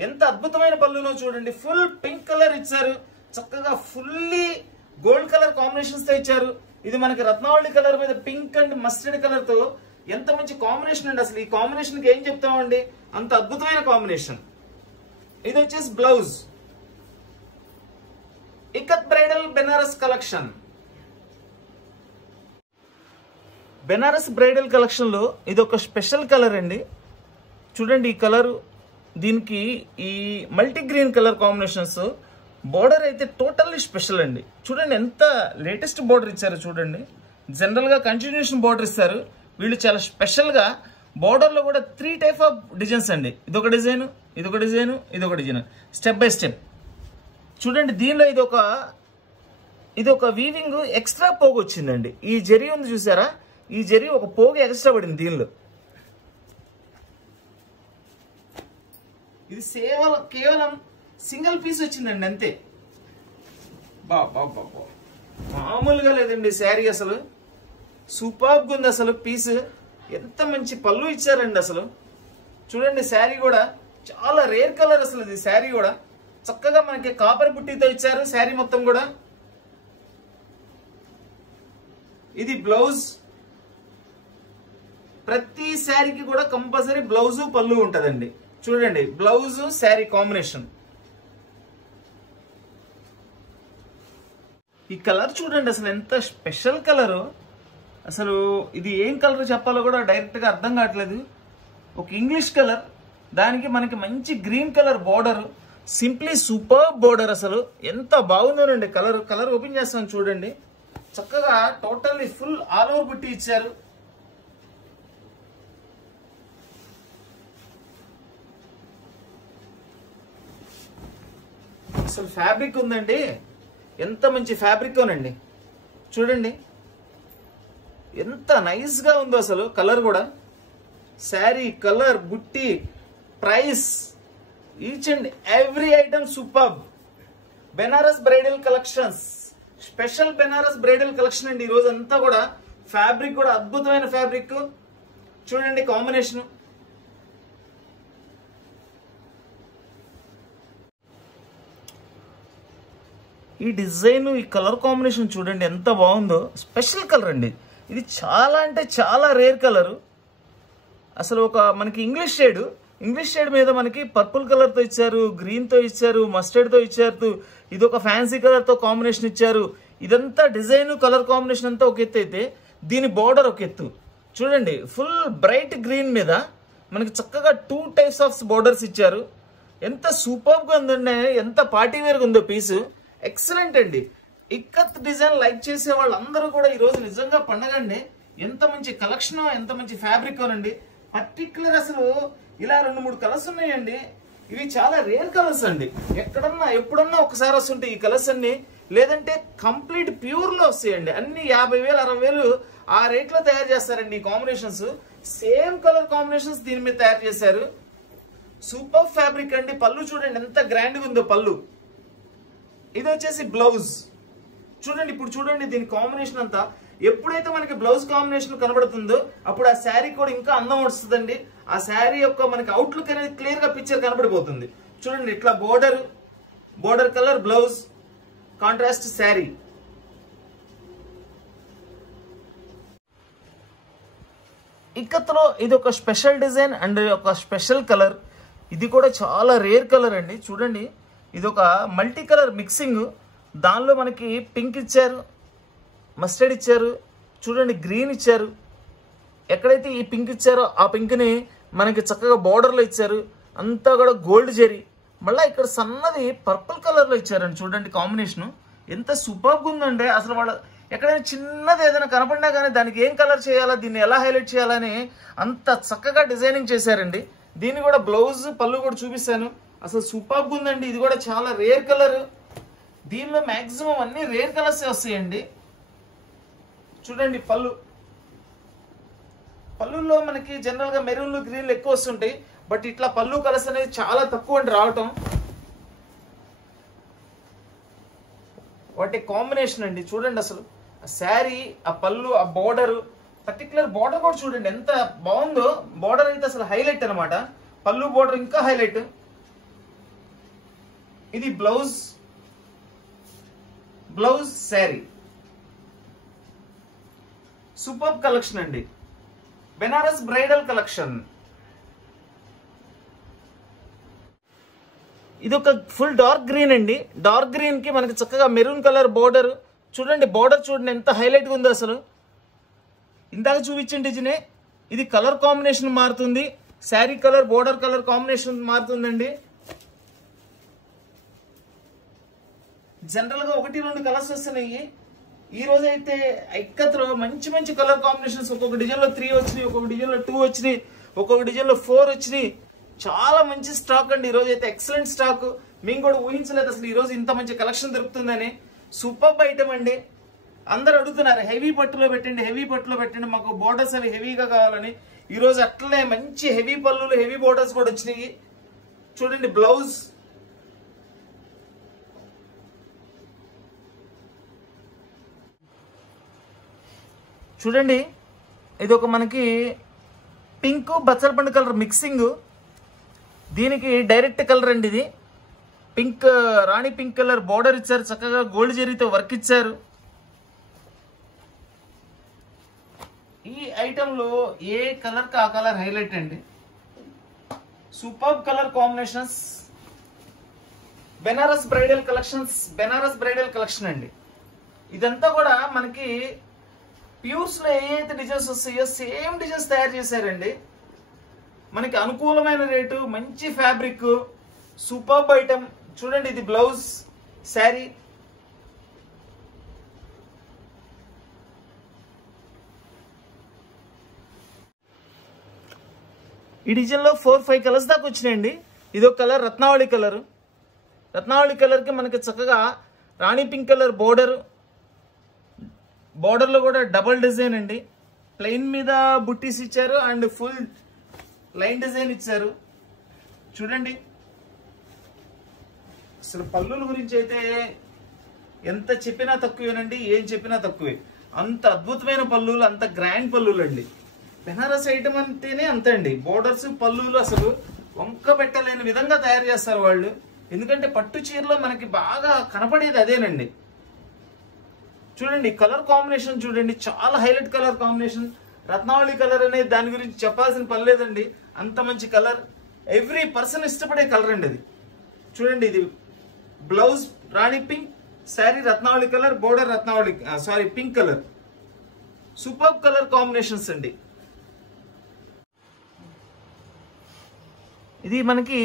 ఎంత అద్భుతమైన పళ్ళునో చూడండి. ఫుల్ పింక్ కలర్ ఇచ్చారు, చక్కగా ఫుల్లీ గోల్డ్ కలర్ కాంబినేషన్స్ తో ఇచ్చారు. ఇది మనకి రత్నావళి కలర్ మీద పింక్ అండ్ మస్టర్డ్ కలర్ తో ఎంత మంచి కాంబినేషన్ అండి. అసలు ఈ కాంబినేషన్ కి ఏం చెప్తామండి, అంత అద్భుతమైన కాంబినేషన్. ఇది వచ్చేసి blouse. Ikat bridal Banaras collection. Banaras bridal collection లో ఇది ఒక స్పెషల్ కలర్ అండి. చూడండి ఈ కలర్, దీనికి ఈ multi green colour combinations. Border అయితే టోటల్లీ స్పెషల్ అండి. చూడండి ఎంత లేటెస్ట్ బోర్డర్ ఇచ్చారు చూడండి. జనరల్ గా కంటిన్యూషన్ బోర్డర్ ఇస్తారు, వీళ్ళు చాలా స్పెషల్ గా బోర్డర్ లో కూడా 3 టైప్ ఆఫ్ డిజైన్స్ అండి. ఇదొక డిజైన్, ఇదొక డిజైన్, ఇదొక డిజైన్, స్టెప్ బై స్టెప్. చూడండి దీనిలో ఇదొక వీవింగ్ ఎక్స్ట్రా పోగు వచ్చిందండి. ఈ జరీ ఉంది చూసారా, ఈ జరీ ఒక పోగు ఎక్స్ట్రా పడింది దీనిలో. ఇది కేవలం సింగిల్ పీస్ వచ్చిందండి అంతే. మామూలుగా లేదండి శారీ, అసలు సూపర్గా ఉంది. అసలు పీస్ ఎంత మంచి పళ్ళు ఇచ్చారండి. అసలు చూడండి శారీ కూడా చాలా రేర్ కలర్. అసలు ఇది శారీ కూడా చక్కగా మనకి కాపర్ బుట్టితో ఇచ్చారు శారీ మొత్తం కూడా. ఇది బ్లౌజ్. ప్రతి శారీకి కూడా కంపల్సరీ బ్లౌజ్ పళ్ళు ఉంటదండి. చూడండి బ్లౌజ్ శారీ కాంబినేషన్. ఈ కలర్ చూడండి అసలు ఎంత స్పెషల్ కలర్. అసలు ఇది ఏం కలర్ చెప్పాలో కూడా డైరెక్ట్ గా అర్థం కావట్లేదు. ఒక ఇంగ్లీష్ కలర్, దానికి మనకి మంచి green colour border, simply super border. అసలు ఎంత బాగుందోనండి కలర్ ఓపెన్ చేస్తాను చూడండి. చక్కగా టోటల్లీ ఫుల్ ఆల్ ఓవర్ బుట్టి ఇచ్చారు. అసలు ఫ్యాబ్రిక్ ఉందండి, ఎంత మంచి ఫ్యాబ్రిక్ ఉందండి. చూడండి ఎంత నైస్ గా ఉందో అసలు కలర్ కూడా. శారీ కలర్, బుట్టి, price, each and every item super. Banaras bridal collections, special Banaras bridal collection అండి. ఈ రోజు అంతా కూడా ఫ్యాబ్రిక్ కూడా అద్భుతమైన ఫ్యాబ్రిక్. చూడండి కాంబినేషన్. ఈ డిజైన్, ఈ కలర్ కాంబినేషన్ చూడండి ఎంత బాగుందో. స్పెషల్ కలర్ అండి ఇది, చాలా అంటే చాలా రేర్ కలర్. అసలు ఒక మనకి ఇంగ్లీష్ షేడ్ మీద మనకి పర్పుల్ కలర్ తో ఇచ్చారు, గ్రీన్ తో ఇచ్చారు, మస్టర్డ్ తో ఇచ్చారు. ఇది ఒక ఫ్యాన్సీ కలర్ తో కాంబినేషన్ ఇచ్చారు. ఇదంతా డిజైన్ కలర్ కాంబినేషన్ అంతా ఒక ఎత్తు అయితే దీని బోర్డర్ ఒక ఎత్తు. చూడండి ఫుల్ బ్రైట్ గ్రీన్ మీద మనకి చక్కగా 2 టైప్స్ ఆఫ్ బోర్డర్స్ ఇచ్చారు. ఎంత సూపర్ గా ఉందండి, ఎంత పార్టీ వేర్ గా ఉందో పీస్. ఎక్సలెంట్ అండి. ఇక్కత్ డిజైన్ లైక్ చేసే వాళ్ళందరూ కూడా ఈ రోజు నిజంగా పండగ అండి. ఎంత మంచి కలెక్షన్, ఎంత మంచి ఫ్యాబ్రిక్ అండి. పర్టికులర్ అసలు ఇలా 2-3 కలర్స్ ఉన్నాయండి. ఇవి చాలా రేర్ కలర్స్ అండి. ఎక్కడన్నా ఎప్పుడన్నా ఒకసారి వస్తుంటాయి ఈ కలర్స్ అన్ని, లేదంటే కంప్లీట్ ప్యూర్ లో వస్తాయండి. అన్ని 50,000 60,000 ఆ రేట్ లో తయారు చేస్తారండి. ఈ కాంబినేషన్స్ సేమ్ కలర్ కాంబినేషన్స్ దీని మీద తయారు చేశారు. సూపర్ ఫ్యాబ్రిక్ అండి. పళ్ళు చూడండి ఎంత గ్రాండ్ గా ఉందో పళ్ళు. ఇది వచ్చేసి బ్లౌజ్. చూడండి ఇప్పుడు చూడండి దీని కాంబినేషన్ అంతా. ఎప్పుడైతే మనకి బ్లౌజ్ కాంబినేషన్ కనబడుతుందో అప్పుడు ఆ శారీ కూడా ఇంకా అందం వస్తుందండి. ఆ శారీ యొక్క మనకి అవుట్లుక్ అనేది క్లియర్ గా పిక్చర్ కనబడిపోతుంది. చూడండి ఇట్లా border colour blouse, contrast sari. ఇక్కత్లో ఇది ఒక స్పెషల్ డిజైన్ అండ్ ఒక స్పెషల్ కలర్. ఇది కూడా చాలా రేర్ కలర్ అండి. చూడండి ఇది ఒక మల్టీ కలర్ మిక్సింగ్. దానిలో మనకి పింక్ ఇచ్చారు, మస్టర్డ్ ఇచ్చారు, చూడండి గ్రీన్ ఇచ్చారు. ఎక్కడైతే ఈ పింక్ ఇచ్చారో ఆ పింక్ని మనకి చక్కగా బోర్డర్లో ఇచ్చారు. అంతా కూడా గోల్డ్ జరీ. మళ్ళీ ఇక్కడ సన్నది పర్పుల్ కలర్లో ఇచ్చారండి. చూడండి కాంబినేషన్ ఎంత సూపర్గా ఉందండి. అసలు వాళ్ళ ఎక్కడైనా చిన్నది ఏదైనా కనపడినా కానీ దానికి ఏం కలర్ చేయాలా, దీన్ని ఎలా హైలైట్ చేయాలని అంత చక్కగా డిజైనింగ్ చేశారండి. దీన్ని కూడా బ్లౌజ్ పళ్ళు కూడా చూపిస్తాను. అసలు సూపర్గా ఉందండి. ఇది కూడా చాలా రేర్ కలర్. దీనిలో మ్యాక్సిమం అన్ని రేర్ కలర్స్ వస్తాయండి. చూడండి పళ్ళుల్లో మనకి జనరల్గా మెరూన్లు గ్రీన్లు ఎక్కువ వస్తుంటాయి. బట్ ఇట్లా పళ్ళు కలర్స్ అనేది చాలా తక్కువ అండి రావటం. వాటి కాంబినేషన్ అండి. చూడండి అసలు ఆ శారీ, ఆ పళ్ళు, ఆ బోర్డర్, పర్టికులర్ బోర్డర్ కూడా చూడండి ఎంత బాగుందో. బోర్డర్ అయితే అసలు హైలైట్ అనమాట. పళ్ళు బోర్డర్ ఇంకా హైలైట్. ఇది బ్లౌజ్ శారీ. సూపర్ కలెక్షన్ అండి. Banaras bridal collection. ఇది ఒక ఫుల్ డార్క్ గ్రీన్ అండి. డార్క్ గ్రీన్ కి మనకి చక్కగా మెరూన్ కలర్ బోర్డర్. చూడండి బోర్డర్ చూడండి ఎంత హైలైట్ గా ఉందో అసలు. ఇందాక చూపించిన డిజైనే ఇది కలర్ కాంబినేషన్ మారుతుంది. Sari colour, border colour combination మారుతుందండి. జనరల్ గా 1-2 కలర్స్ వస్తున్నాయి. ఈ రోజు అయితే ఎక్కత్లో మంచి మంచి కలర్ కాంబినేషన్స్. ఒక్కొక్క డిజైన్ లో 3 వచ్చినాయి, ఒక్కొక్క డిజైన్ లో 2 వచ్చినాయి, ఒక్కొక్క డిజైన్ లో 4 వచ్చినాయి. చాలా మంచి స్టాక్ అండి. ఈ రోజు అయితే ఎక్సలెంట్ స్టాక్. మేము కూడా ఊహించలేదు అసలు ఈ రోజు ఇంత మంచి కలెక్షన్ దొరుకుతుందని. సూపర్ ఐటమ్ అండి. అందరు అడుగుతున్నారు హెవీ పట్టులో పెట్టండి, మాకు బోర్డర్స్ అవి హెవీగా కావాలని. ఈ రోజు అట్లనే మంచి హెవీ పళ్ళులు, హెవీ బోర్డర్స్ కూడా వచ్చినాయి. చూడండి బ్లౌజ్, చూడండి ఇది ఒక మనకి పింక్ బచ్చలపండు కలర్ మిక్సింగ్. దీనికి డైరెక్ట్ కలర్ అండి. ఇది పింక్, రాణి పింక్ కలర్ బోర్డర్ ఇచ్చారు. చక్కగా గోల్డ్ జరీతో వర్క్ ఇచ్చారు. ఈ ఐటెంలో ఏ కలర్ కి ఆ కలర్ హైలైట్ అండి. Super colour combinations. Banaras bridal collection అండి. ఇదంతా కూడా మనకి ప్యూర్స్ లో ఏదైతే డిజైన్స్ వస్తాయో సేమ్ డిజైన్స్ తయారు చేశారండి. మనకి అనుకూలమైన రేటు, మంచి ఫ్యాబ్రిక్, సూపర్ ఐటమ్. చూడండి ఇది బ్లౌజ్ శారీ. ఈ డిజైన్ లో 4-5 కలర్స్ దాకా వచ్చినాయండి. ఇది ఒక కలర్ రత్నావళి కలర్ కి మనకి చక్కగా రాణి పింక్ కలర్ బోర్డర్ లో కూడా డబుల్ డిజైన్ అండి. ప్లెయిన్ మీద బుట్టీస్ ఇచ్చారు అండ్ ఫుల్ లైన్ డిజైన్ ఇచ్చారు. చూడండి అసలు పళ్ళుల గురించి అయితే ఎంత చెప్పినా తక్కువేనండి, ఏం చెప్పినా తక్కువే. అంత అద్భుతమైన పళ్ళులు, అంత గ్రాండ్ పళ్ళులు అండి. బెనారస్ ఐటమ్ అంటేనే అంతే అండి. బోర్డర్స్, పళ్ళులు అసలు వంక పెట్టలేని విధంగా తయారు చేస్తారు వాళ్ళు. ఎందుకంటే పట్టు చీరలో మనకి బాగా కనపడేది అదేనండి. చూడండి కలర్ కాంబినేషన్ చూడండి, చాలా highlight colour combination. Ratnavali colour అనేది దాని గురించి చెప్పాల్సిన పని లేదండి. అంత మంచి కలర్, ఎవ్రీ పర్సన్ ఇష్టపడే కలర్ అండి అది. చూడండి ఇది blouse rani pink, sari Ratnavali colour, border pink colour. Super colour combinations అండి. ఇది మనకి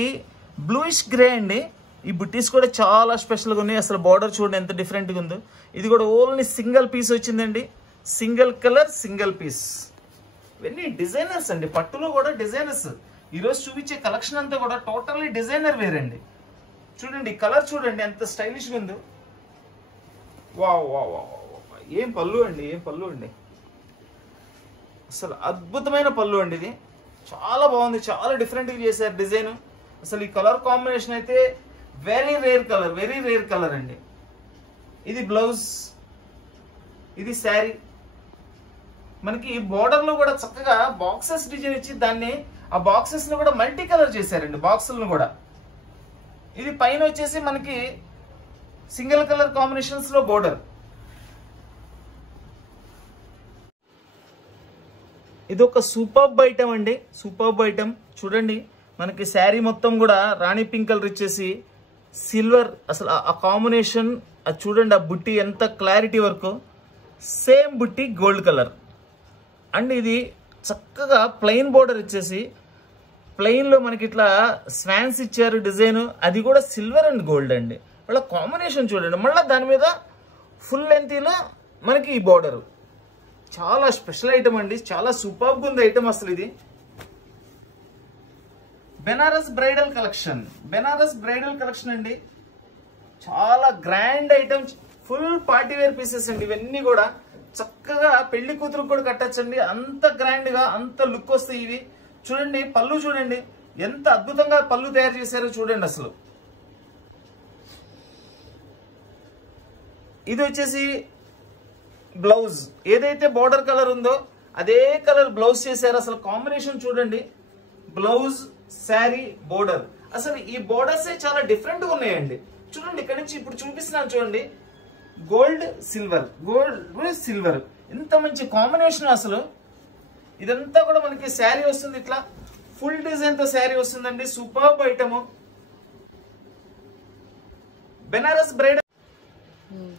బ్లూయిష్ గ్రే అండి. ఈ బుట్టీస్ కూడా చాలా స్పెషల్గా ఉన్నాయి. అసలు బార్డర్ చూడండి ఎంత డిఫరెంట్గా ఉందో. ఇది కూడా ఓన్లీ సింగిల్ పీస్ వచ్చిందండి. Single colour, single piece. ఇవన్నీ డిజైనర్స్ అండి. పట్టులో కూడా డిజైనర్స్. ఈరోజు చూపించే కలెక్షన్ అంతా కూడా టోటల్లీ డిజైనర్ వేర్ అండి. చూడండి కలర్ చూడండి ఎంత స్టైలిష్గా ఉందో. వావ్ వావ్ వావ్, ఏం పళ్ళు అండి. అసలు అద్భుతమైన పళ్ళు అండి. ఇది చాలా బాగుంది, చాలా డిఫరెంట్గా చేశారు డిజైన్. అసలు ఈ కలర్ కాంబినేషన్ అయితే వెరీ రేర్ కలర్ అండి. ఇది బ్లౌజ్, ఇది శారీ. మనకి బోర్డర్ లో కూడా చక్కగా బాక్సెస్ డిజైన్ ఇచ్చి దాన్ని ఆ బాక్సెస్ ను కూడా మల్టీ కలర్ చేశారండి. బాక్సులను కూడా. ఇది పైన వచ్చేసి మనకి సింగిల్ కలర్ కాంబినేషన్స్ లో బోర్డర్. ఇది ఒక సూపర్బ్ ఐటమ్ అండి. చూడండి మనకి శారీ మొత్తం కూడా రాణి పింక్ కలర్ ఇచ్చేసి సిల్వర్, అసలు ఆ కాంబినేషన్ అది చూడండి. ఆ బుట్టి ఎంత క్లారిటీ వర్క్. సేమ్ బుట్టి గోల్డ్ కలర్ అండ్ ఇది చక్కగా ప్లెయిన్ బోర్డర్ ఇచ్చేసి ప్లెయిన్ లో మనకి ఇట్లా స్వాన్స్ ఇచ్చారు డిజైన్. అది కూడా సిల్వర్ అండ్ గోల్డ్ అండి. వాళ్ళ కాంబినేషన్ చూడండి. మళ్ళీ దాని మీద ఫుల్ లెంతీలో మనకి ఈ బోర్డర్. చాలా స్పెషల్ ఐటమ్ అండి. చాలా సూపర్గా ఉంది ఐటమ్ అసలు ఇది. Banaras bridal collection. Banaras bridal collection అండి, చాలా grand items, full party wear pieces అండి. ఇవన్నీ కూడా చక్కగా పెళ్లి కూతురుకు కూడా కట్టచ్చండి. అంత గ్రాండ్ గా అంత లుక్ వస్తాయి ఇవి. చూడండి పళ్ళు, చూడండి ఎంత అద్భుతంగా పళ్ళు తయారు చేశారో చూడండి. అసలు ఇది వచ్చేసి బ్లౌజ్, ఏదైతే బోర్డర్ కలర్ ఉందో అదే కలర్ బ్లౌజ్ చేశారు. అసలు కాంబినేషన్ చూడండి, బ్లౌజ్, శారీ, బోర్డర్. అసలు ఈ బోర్డర్సే చాలా డిఫరెంట్ గా ఉన్నాయండి. చూడండి ఇక్కడ నుంచి ఇప్పుడు చూపిస్తున్నాను చూడండి, గోల్డ్ సిల్వర్, గోల్డ్ సిల్వర్, ఎంత మంచి కాంబినేషన్. అసలు ఇదంతా కూడా మనకి శారీ వస్తుంది, ఇట్లా ఫుల్ డిజైన్ తో శారీ వస్తుందండి. Superb item. Banaras bridal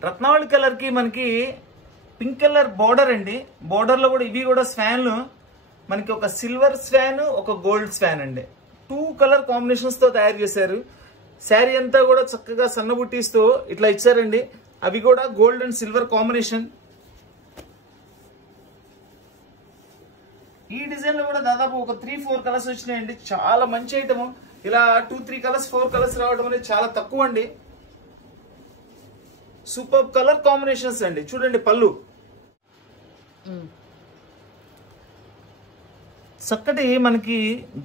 Ratnavali colour కి మనకి పింక్ కలర్ బోర్డర్ అండి. బోర్డర్ లో కూడా ఇవి కూడా స్వాన్లు, మనకి ఒక సిల్వర్ స్వాన్, ఒక గోల్డ్ స్వాన్ అండి. 2 కలర్ కాంబినేషన్స్ తో తయారు చేశారు. శారీ అంతా కూడా చక్కగా సన్న బుట్టీస్ తో ఇట్లా ఇచ్చారండి. అవి కూడా గోల్డ్ అండ్ సిల్వర్ కాంబినేషన్. ఈ డిజైన్ లో కూడా దాదాపు ఒక 3-4 కలర్స్ వచ్చినాయండి. చాలా మంచి ఐటమ్. ఇలా 2-3 కలర్స్ 4 కలర్స్ రావడం అనేది చాలా తక్కువ అండి. సూపర్ కలర్ కాంబినేషన్స్ అండి. చూడండి పళ్ళు, చక్కటి మనకి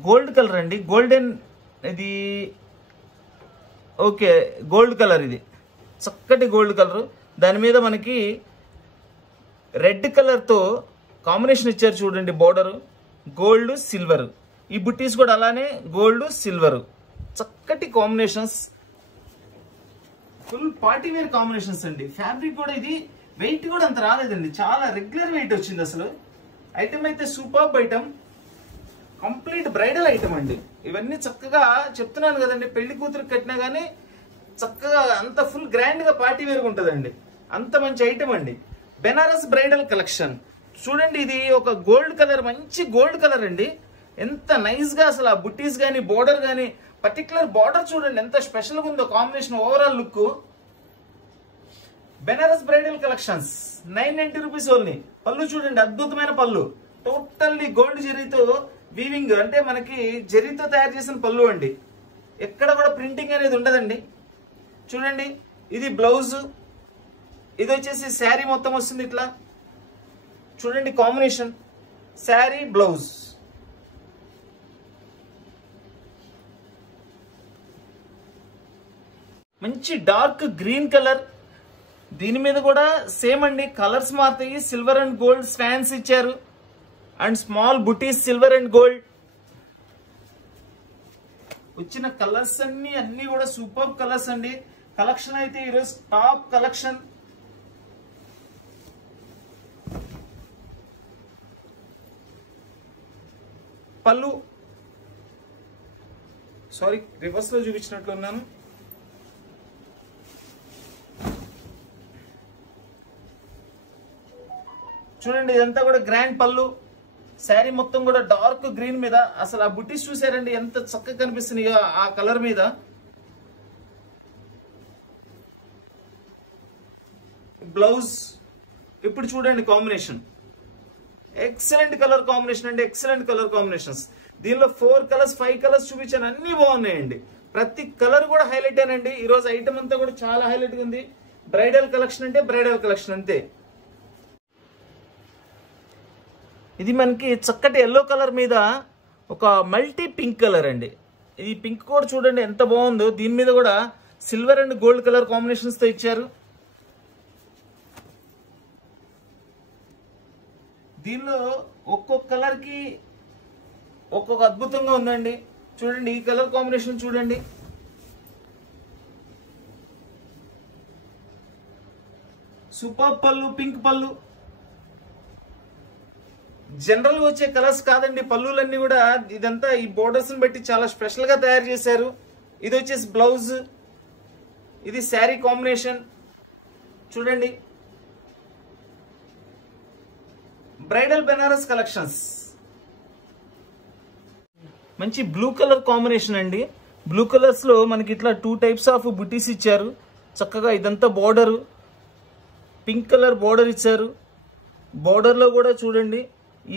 గోల్డ్ కలర్ అండి, గోల్డెన్, ఇది ఓకే గోల్డ్ కలర్, ఇది చక్కటి గోల్డ్ కలర్. దాని మీద మనకి రెడ్ కలర్ తో కాంబినేషన్ ఇచ్చారు చూడండి. బోర్డర్ గోల్డ్ సిల్వర్, ఈ బుట్టీస్ కూడా అలానే గోల్డ్ సిల్వర్, చక్కటి combinations, full party wear combinations అండి. ఫ్యాబ్రిక్ కూడా ఇది వెయిట్ కూడా అంత రాలేదండి, చాలా రెగ్యులర్ వెయిట్ వచ్చింది. అసలు ఐటమ్ అయితే superb item, complete bridal item అండి. ఇవన్నీ చక్కగా చెప్తున్నాను కదండి, పెళ్లి కూతురు కట్టినా గానీ చక్కగా అంత ఫుల్ గ్రాండ్ గా పార్టీ వేర్ ఉంటుందండి. అంత మంచి ఐటమ్ అండి. బెనారస్ బ్రైడల్ కలెక్షన్ చూడండి. ఇది ఒక గోల్డ్ కలర్, మంచి గోల్డ్ కలర్ అండి. ఎంత నైస్ గా అసలు ఆ బుట్టీస్ గానీ బోర్డర్ గానీ, పర్టికులర్ బార్డర్ చూడండి ఎంత స్పెషల్ గా ఉందో combination, overall look. Banaras bridal collections 990 rupees only. పళ్ళు చూడండి, అద్భుతమైన పళ్ళు, టోటల్లీ గోల్డ్ జరీతో వీవింగ్, అంటే మనకి జరీతో తయారు చేసిన పళ్ళు అండి. ఎక్కడ కూడా ప్రింటింగ్ అనేది ఉండదండి. చూడండి ఇది బ్లౌజ్, ఇది వచ్చేసి శారీ మొత్తం వస్తుంది ఇట్లా. చూడండి కాంబినేషన్, శారీ బ్లౌజ్. మంచి డార్క్ గ్రీన్ కలర్, దీని మీద కూడా సేమ్ అండి, కలర్స్ మారుతాయి. సిల్వర్ అండ్ గోల్డ్ స్వాన్స్ ఇచ్చారు, and small buttis silver and gold. వచ్చిన కలర్స్ అన్ని కూడా సూపర్ కలర్స్ అండి. కలెక్షన్ అయితే ఈరోజు టాప్ కలెక్షన్. పళ్ళు సారీ రివర్స్ లో చూపించినట్లు ఉన్నాను. చూడండి ఇదంతా కూడా గ్రాండ్ పళ్ళు, శారీ మొత్తం కూడా డార్క్ గ్రీన్ మీద. అసలు ఆ బుట్టీస్ చూసారండి ఎంత చక్కగా కనిపిస్తున్నాయో ఆ కలర్ మీద. బ్లౌజ్ ఇప్పుడు చూడండి కాంబినేషన్, ఎక్సలెంట్ కలర్ కాంబినేషన్ అండి, ఎక్సలెంట్ కలర్ కాంబినేషన్స్. దీనిలో 4 కలర్స్ 5 కలర్స్ చూపించాను, అన్ని బాగున్నాయండి. ప్రతి కలర్ కూడా హైలైట్ అనండి. ఈ రోజు ఐటమ్ అంతా కూడా చాలా హైలైట్ గా ఉంది. బ్రైడల్ కలెక్షన్ అంటే బ్రైడల్ కలెక్షన్ అంతే. ఇది మనకి చక్కటి ఎల్లో కలర్ మీద ఒక మల్టీ పింక్ కలర్ అండి. ఈ పింక్ కూడా చూడండి ఎంత బాగుందో. దీని మీద కూడా silver and gold colour combinations తో ఇచ్చారు. దీనిలో ఒక్కొక్క కలర్ కి ఒక్కొక్క అద్భుతంగా ఉందండి. చూడండి ఈ కలర్ కాంబినేషన్ చూడండి, సూపర్ పళ్ళు, పింక్ పళ్ళు. జనరల్ గా వచ్చే కలర్స్ కాదండి పళ్ళులన్నీ కూడా. ఇదంతా ఈ బోర్డర్స్ బట్టి చాలా స్పెషల్ గా తయారు చేశారు. ఇది వచ్చేసి బ్లౌజ్, ఇది శారీ కాంబినేషన్. చూడండి బ్రైడల్ బెనారస్ కలెక్షన్స్. మంచి బ్లూ కలర్ కాంబినేషన్ అండి. బ్లూ కలర్స్ లో మనకి ఇట్లా 2 టైప్స్ ఆఫ్ బుటీస్ ఇచ్చారు. చక్కగా ఇదంతా బోర్డర్, పింక్ కలర్ బోర్డర్ ఇచ్చారు. బోర్డర్ లో కూడా చూడండి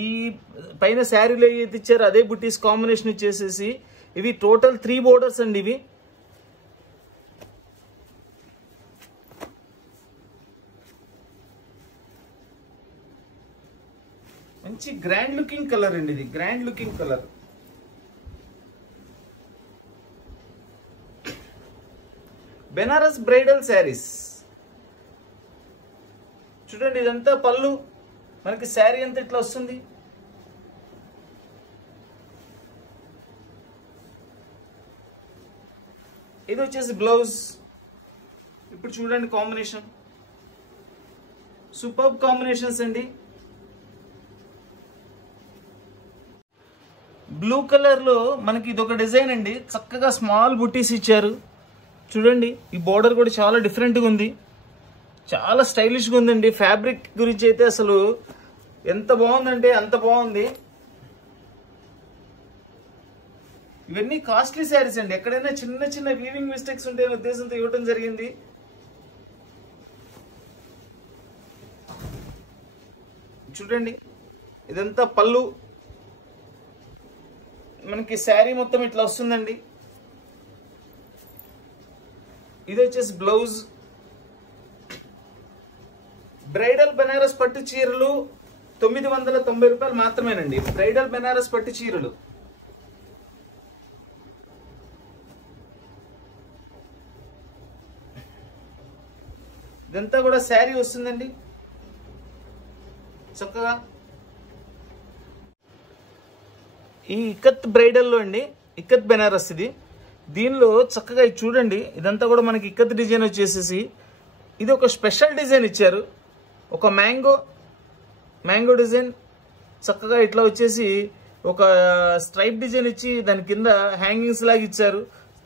ఈ పైన శారీలో ఏది ఇచ్చారు అదే బుటీస్ కాంబినేషన్ ఇచ్చేసేసి ఇవి టోటల్ 3 బోర్డర్స్ అండి. ఇవి మంచి గ్రాండ్ లుకింగ్ కలర్ అండి. ఇది grand looking colour. Banaras bridal saris చూడండి. ఇదంతా పళ్ళు, మనకి శారీ అంతా ఇట్లా వస్తుంది. ఇది వచ్చేసి బ్లౌజ్. ఇప్పుడు చూడండి కాంబినేషన్, సూపర్ కాంబినేషన్స్ అండి. బ్లూ కలర్ లో మనకి ఇదొక డిజైన్ అండి. చక్కగా స్మాల్ బుట్టీస్ ఇచ్చారు చూడండి. ఈ బోర్డర్ కూడా చాలా డిఫరెంట్గా ఉంది, చాలా స్టైలిష్గా ఉందండి. ఫ్యాబ్రిక్ గురించి అయితే అసలు ఎంత బాగుందంటే అంత బాగుంది. ఇవన్నీ కాస్ట్లీ శారీస్ అండి. ఎక్కడైనా చిన్న చిన్న వీవింగ్ మిస్టేక్స్ ఉంటే ఉద్దేశంతో ఇవ్వటం జరిగింది. చూడండి, ఇదంతా పళ్ళు, మనకి శారీ మొత్తం ఇట్లా వస్తుందండి. ఇది వచ్చేసి బ్లౌజ్. బ్రైడల్ బెనారస్ పట్టు చీరలు 990 రూపాయలు మాత్రమేనండి. బ్రైడల్ బెనారస్ పట్టు చీరలు. ఇదంతా కూడా శారీ వస్తుందండి చక్కగా. ఈ ఇక్కత్ బ్రైడల్లో అండి, ఇక్కత్ బెనారస్ ఇది. దీనిలో చక్కగా చూడండి, ఇదంతా కూడా మనకి ఇక్కత్ డిజైన్ వచ్చేసేసి ఇది ఒక స్పెషల్ డిజైన్ ఇచ్చారు. ఒక మ్యాంగో డిజైన్ చక్కగా ఇట్లా వచ్చేసి ఒక స్ట్రైప్ డిజైన్ ఇచ్చి దాని కింద హ్యాంగింగ్స్ లాగా ఇచ్చారు.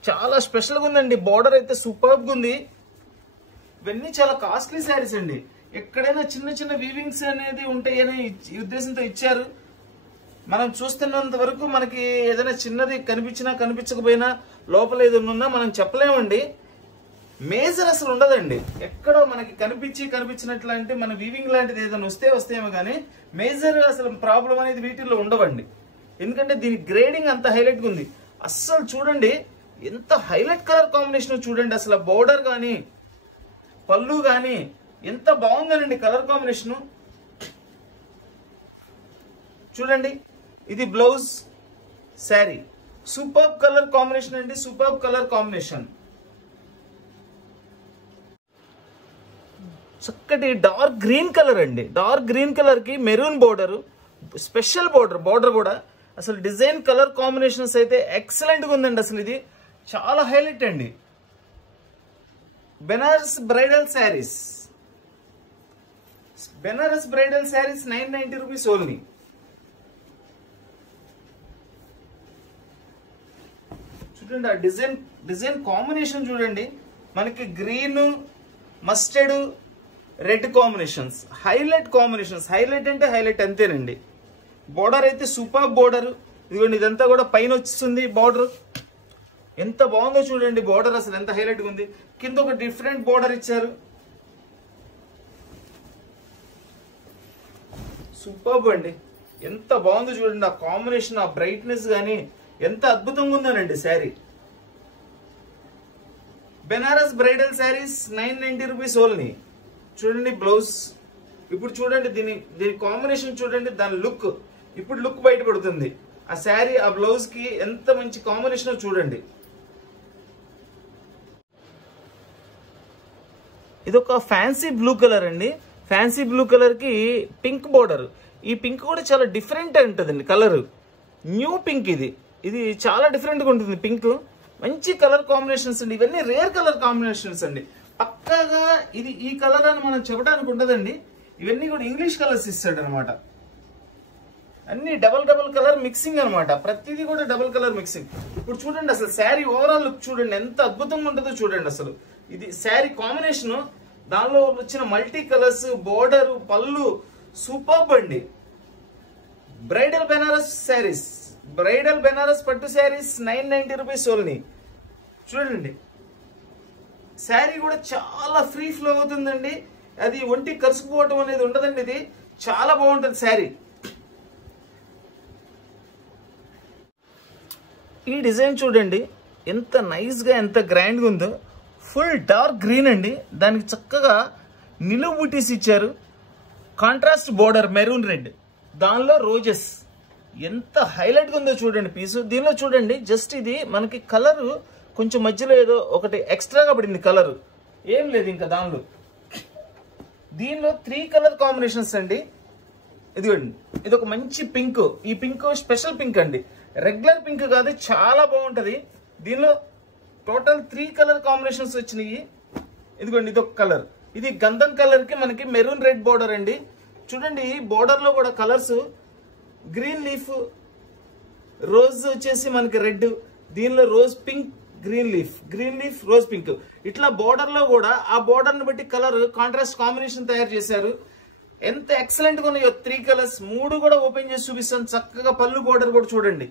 చాలా స్పెషల్గా ఉందండి. బార్డర్ అయితే సూపర్గా ఉంది. ఇవన్నీ చాలా కాస్ట్లీ శారీస్ అండి. ఎక్కడైనా చిన్న చిన్న వీవింగ్స్ అనేది ఉంటాయని ఉద్దేశంతో ఇచ్చారు. మనం చూస్తున్నంత వరకు మనకి ఏదైనా చిన్నది కనిపించినా కనిపించకపోయినా లోపల ఏదైనా ఉన్నా మనం చెప్పలేమండి. మేజర్ అసలు ఉండదండి. ఎక్కడో మనకి కనిపించినట్లు అంటే మన వీవింగ్ లాంటిది ఏదైనా వస్తేమో కానీ మేజర్ అసలు ప్రాబ్లం అనేది వీటిల్లో ఉండవండి. ఎందుకంటే దీని గ్రేడింగ్ అంత హైలైట్గా ఉంది. అస్సలు చూడండి ఎంత హైలైట్ కలర్ కాంబినేషన్ చూడండి. అసలు బోర్డర్ కానీ పళ్ళు కానీ ఎంత బాగుందనండి కలర్ కాంబినేషను. చూడండి, ఇది blouse, sari. Super colour combination అండి, సూపర్ కలర్ కాంబినేషన్. చక్కటి డార్క్ గ్రీన్ కలర్ అండి. డార్క్ గ్రీన్ కలర్ కి మెరూన్ బోర్డర్, స్పెషల్ బోర్డర్ కూడా. అసలు డిజైన్ కలర్ కాంబినేషన్స్ అయితే ఎక్సలెంట్ గా ఉందండి. అసలు ఇది చాలా హైలైట్ అండి. Banaras bridal saris, Banaras bridal saris 990 rupees only. చూడండి ఆ డిజైన్ కాంబినేషన్ చూడండి. మనకి green, mustard, red combinations, highlight combinations. Highlight అంటే హైలైట్ అంతేనండి. బోర్డర్ అయితే సూపర్ బోర్డర్. ఇదిగోండి, ఇదంతా కూడా పైన వస్తుంది బోర్డర్. ఎంత బాగుందో చూడండి బోర్డర్. అసలు ఎంత హైలైట్గా ఉంది. కింద ఒక డిఫరెంట్ బోర్డర్ ఇచ్చారు. సూపర్బ్ అండి. ఎంత బాగుందో చూడండి. ఆ కాంబినేషన్, ఆ బ్రైట్నెస్ కానీ ఎంత అద్భుతంగా ఉందోనండి sari. Banaras bridal saris 990 rupees only. చూడండి బ్లౌజ్. ఇప్పుడు చూడండి దీని కాంబినేషన్ చూడండి. దాని లుక్ ఇప్పుడు లుక్ బయటపడుతుంది. ఆ శారీ ఆ బ్లౌజ్ కి ఎంత మంచి కాంబినేషన్ చూడండి. ఇదొక ఫ్యాన్సీ బ్లూ కలర్ అండి. ఫ్యాన్సీ బ్లూ కలర్ కి పింక్ బోర్డర్. ఈ పింక్ కూడా చాలా డిఫరెంట్ ఉంటుందండి కలర్. న్యూ పింక్ ఇది చాలా డిఫరెంట్ గా ఉంటుంది పింక్. మంచి కలర్ కాంబినేషన్స్ అండి. ఇవన్నీ రేర్ కలర్ కాంబినేషన్స్ అండి. పక్కాగా ఇది ఈ కలర్ అని మనం చెప్పడానికి ఉండదండి. ఇవన్నీ కూడా ఇంగ్లీష్ కలర్స్ ఇస్తాడు అనమాట. అన్ని డబల్ కలర్ మిక్సింగ్ అనమాట. ప్రతిదీ కూడా డబల్ కలర్ మిక్సింగ్. ఇప్పుడు చూడండి అసలు శారీ ఓవరాల్ లుక్ చూడండి ఎంత అద్భుతంగా ఉంటుందో చూడండి. అసలు ఇది శారీ కాంబినేషన్, దానిలో వచ్చిన మల్టీ కలర్స్, బోర్డర్, పళ్ళు సూపర్బ్ అండి. బ్రైడల్ బెనారస్ శారీస్, బ్రైడల్ బెనారస్ పట్టు శారీస్ 990 రూపీస్ ఓన్లీ. చూడండి శారీ కూడా చాలా ఫ్రీ ఫ్లో అవుతుందండి. అది ఒంటి కరుసుకుపోవటం అనేది ఉండదండి. ఇది చాలా బాగుంటుంది శారీ. ఈ డిజైన్ చూడండి ఎంత నైస్గా ఎంత గ్రాండ్గా ఉందో. ఫుల్ డార్క్ గ్రీన్ అండి, దానికి చక్కగా నిలువు బూటీస్ ఇచ్చారు. కాంట్రాస్ట్ బోర్డర్ మెరూన్ రెడ్, దానిలో రోజెస్. ఎంత హైలైట్గా ఉందో చూడండి పీసు. దీనిలో చూడండి జస్ట్ ఇది మనకి కలర్ కొంచెం మధ్యలో ఏదో ఒకటి ఎక్స్ట్రాగా పడింది, కలర్ ఏం లేదు ఇంకా దానిలో. దీనిలో 3 కలర్ కాంబినేషన్స్ అండి. ఇదిగోండి, ఇది ఒక మంచి పింక్. ఈ పింక్ స్పెషల్ పింక్ అండి, రెగ్యులర్ పింక్ కాదు, చాలా బాగుంటది. దీనిలో టోటల్ 3 కలర్ కాంబినేషన్స్ వచ్చినాయి. ఇదిగోండి, ఇది ఒక కలర్. ఇది గంధం కలర్ కి మనకి మెరూన్ రెడ్ బోర్డర్ అండి. చూడండి బోర్డర్ లో కూడా కలర్స్ గ్రీన్ లీఫ్, రోజ్ వచ్చేసి మనకి రెడ్, దీనిలో rose pink, green leaf rose pink. ఇట్లా బోర్డర్ లో కూడా ఆ బోర్డర్ ని బట్టి కలర్ కాంట్రాస్ట్ కాంబినేషన్ తయారు చేశారు. ఎంత ఎక్సలెంట్ గా ఉన్నాయో 3 కలర్స్. 3 కూడా ఓపెన్ చేసి చూపిస్తాను. చక్కగా పళ్ళు బోర్డర్ కూడా చూడండి.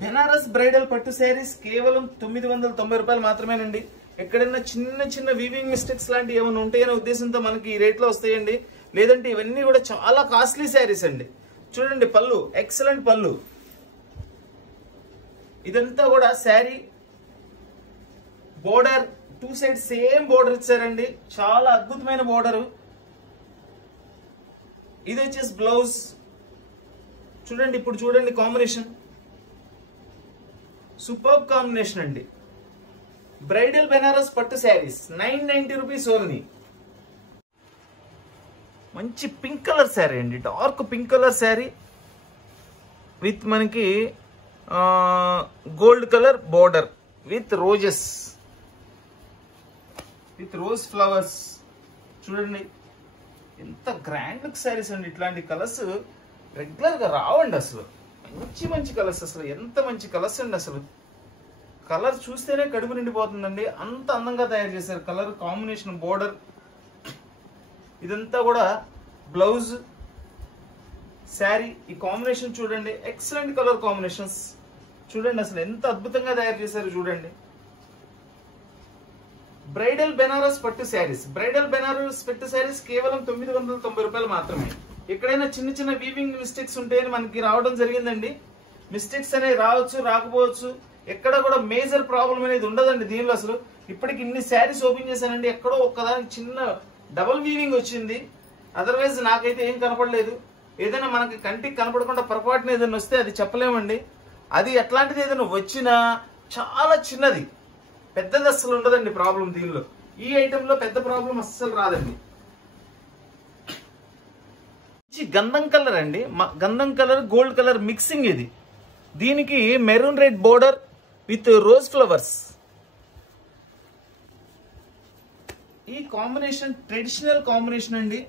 బెనారస్ బ్రైడల్ పట్టు శారీస్ కేవలం 990 రూపాయలు మాత్రమేనండి. ఎక్కడైనా చిన్న చిన్న వీవింగ్ మిస్టేక్స్ లాంటివి ఏమైనా ఉంటాయనే ఉద్దేశంతో మనకి ఈ రేట్లో వస్తాయండి. లేదంటే ఇవన్నీ కూడా చాలా కాస్ట్లీ శారీస్ అండి. చూడండి పళ్ళు, ఎక్సలెంట్ పళ్ళు. ఇదంతా కూడా sari border 2 side same border ఇచ్చారండి, చాలా అద్భుతమైన బోర్డర్. ఇది వచ్చేసి బ్లౌజ్. చూడండి ఇప్పుడు చూడండి కాంబినేషన్, సూపర్ కాంబినేషన్ అండి. బ్రైడల్ బెనారస్ పట్టు శారీస్ 990 రూపీస్ ఓన్లీ. మంచి పింక్ కలర్ శారీ అండి, dark pink colour sari with మనకి gold colour border with roses, with rose flowers. చూడండి ఎంత గ్రాండ్ లుక్ శారీస్ అండి. ఇట్లాంటి కలర్స్ రెగ్యులర్ గా రావండి అసలు. మంచి మంచి కలర్స్, అసలు ఎంత మంచి కలర్స్ అండి. అసలు కలర్ చూస్తేనే కడుపు నిండిపోతుందండి, అంత అందంగా తయారు చేశారు. కలర్ కాంబినేషన్, బోర్డర్, ఇదంతా కూడా బ్లౌజ్, శారీ. ఈ కాంబినేషన్ చూడండి, ఎక్సలెంట్ కలర్ కాంబినేషన్స్. చూడండి అసలు ఎంత అద్భుతంగా తయారు చేశారు చూడండి. బ్రైడల్ బెనారస్ పట్టు శారీస్, బ్రైడల్ బెనారస్ పట్టు శారీస్ కేవలం 990 రూపాయలు మాత్రమే. ఎక్కడైనా చిన్న చిన్న వీవింగ్ మిస్టేక్స్ ఉంటాయని మనకి రావడం జరిగిందండి. మిస్టేక్స్ అనేవి రావచ్చు, రాకపోవచ్చు. ఎక్కడ కూడా మేజర్ ప్రాబ్లం అనేది ఉండదండి దీనిలో. అసలు ఇప్పటికి ఇన్ని శారీస్ ఓపెన్ చేశానండి, ఎక్కడో ఒక్కదానికి చిన్న డబుల్ వీవింగ్ వచ్చింది. అదర్వైజ్ నాకైతే ఏం కనపడలేదు. ఏదైనా మనకి కంటికి కనపడకుండా పొరపాటున ఏదైనా వస్తే అది చెప్పలేమండి. అది ఎట్లాంటిది ఏదైనా వచ్చినా చాలా చిన్నది, పెద్దది అస్సలు ఉండదండి ప్రాబ్లం దీనిలో. ఈ ఐటెంలో పెద్ద ప్రాబ్లం అస్సలు రాదండి. గంధం కలర్ అండి, గంధం కలర్ గోల్డ్ కలర్ మిక్సింగ్ ఇది. దీనికి maroon red border with rose flowers. ఈ కాంబినేషన్ ట్రెడిషనల్ కాంబినేషన్ అండి.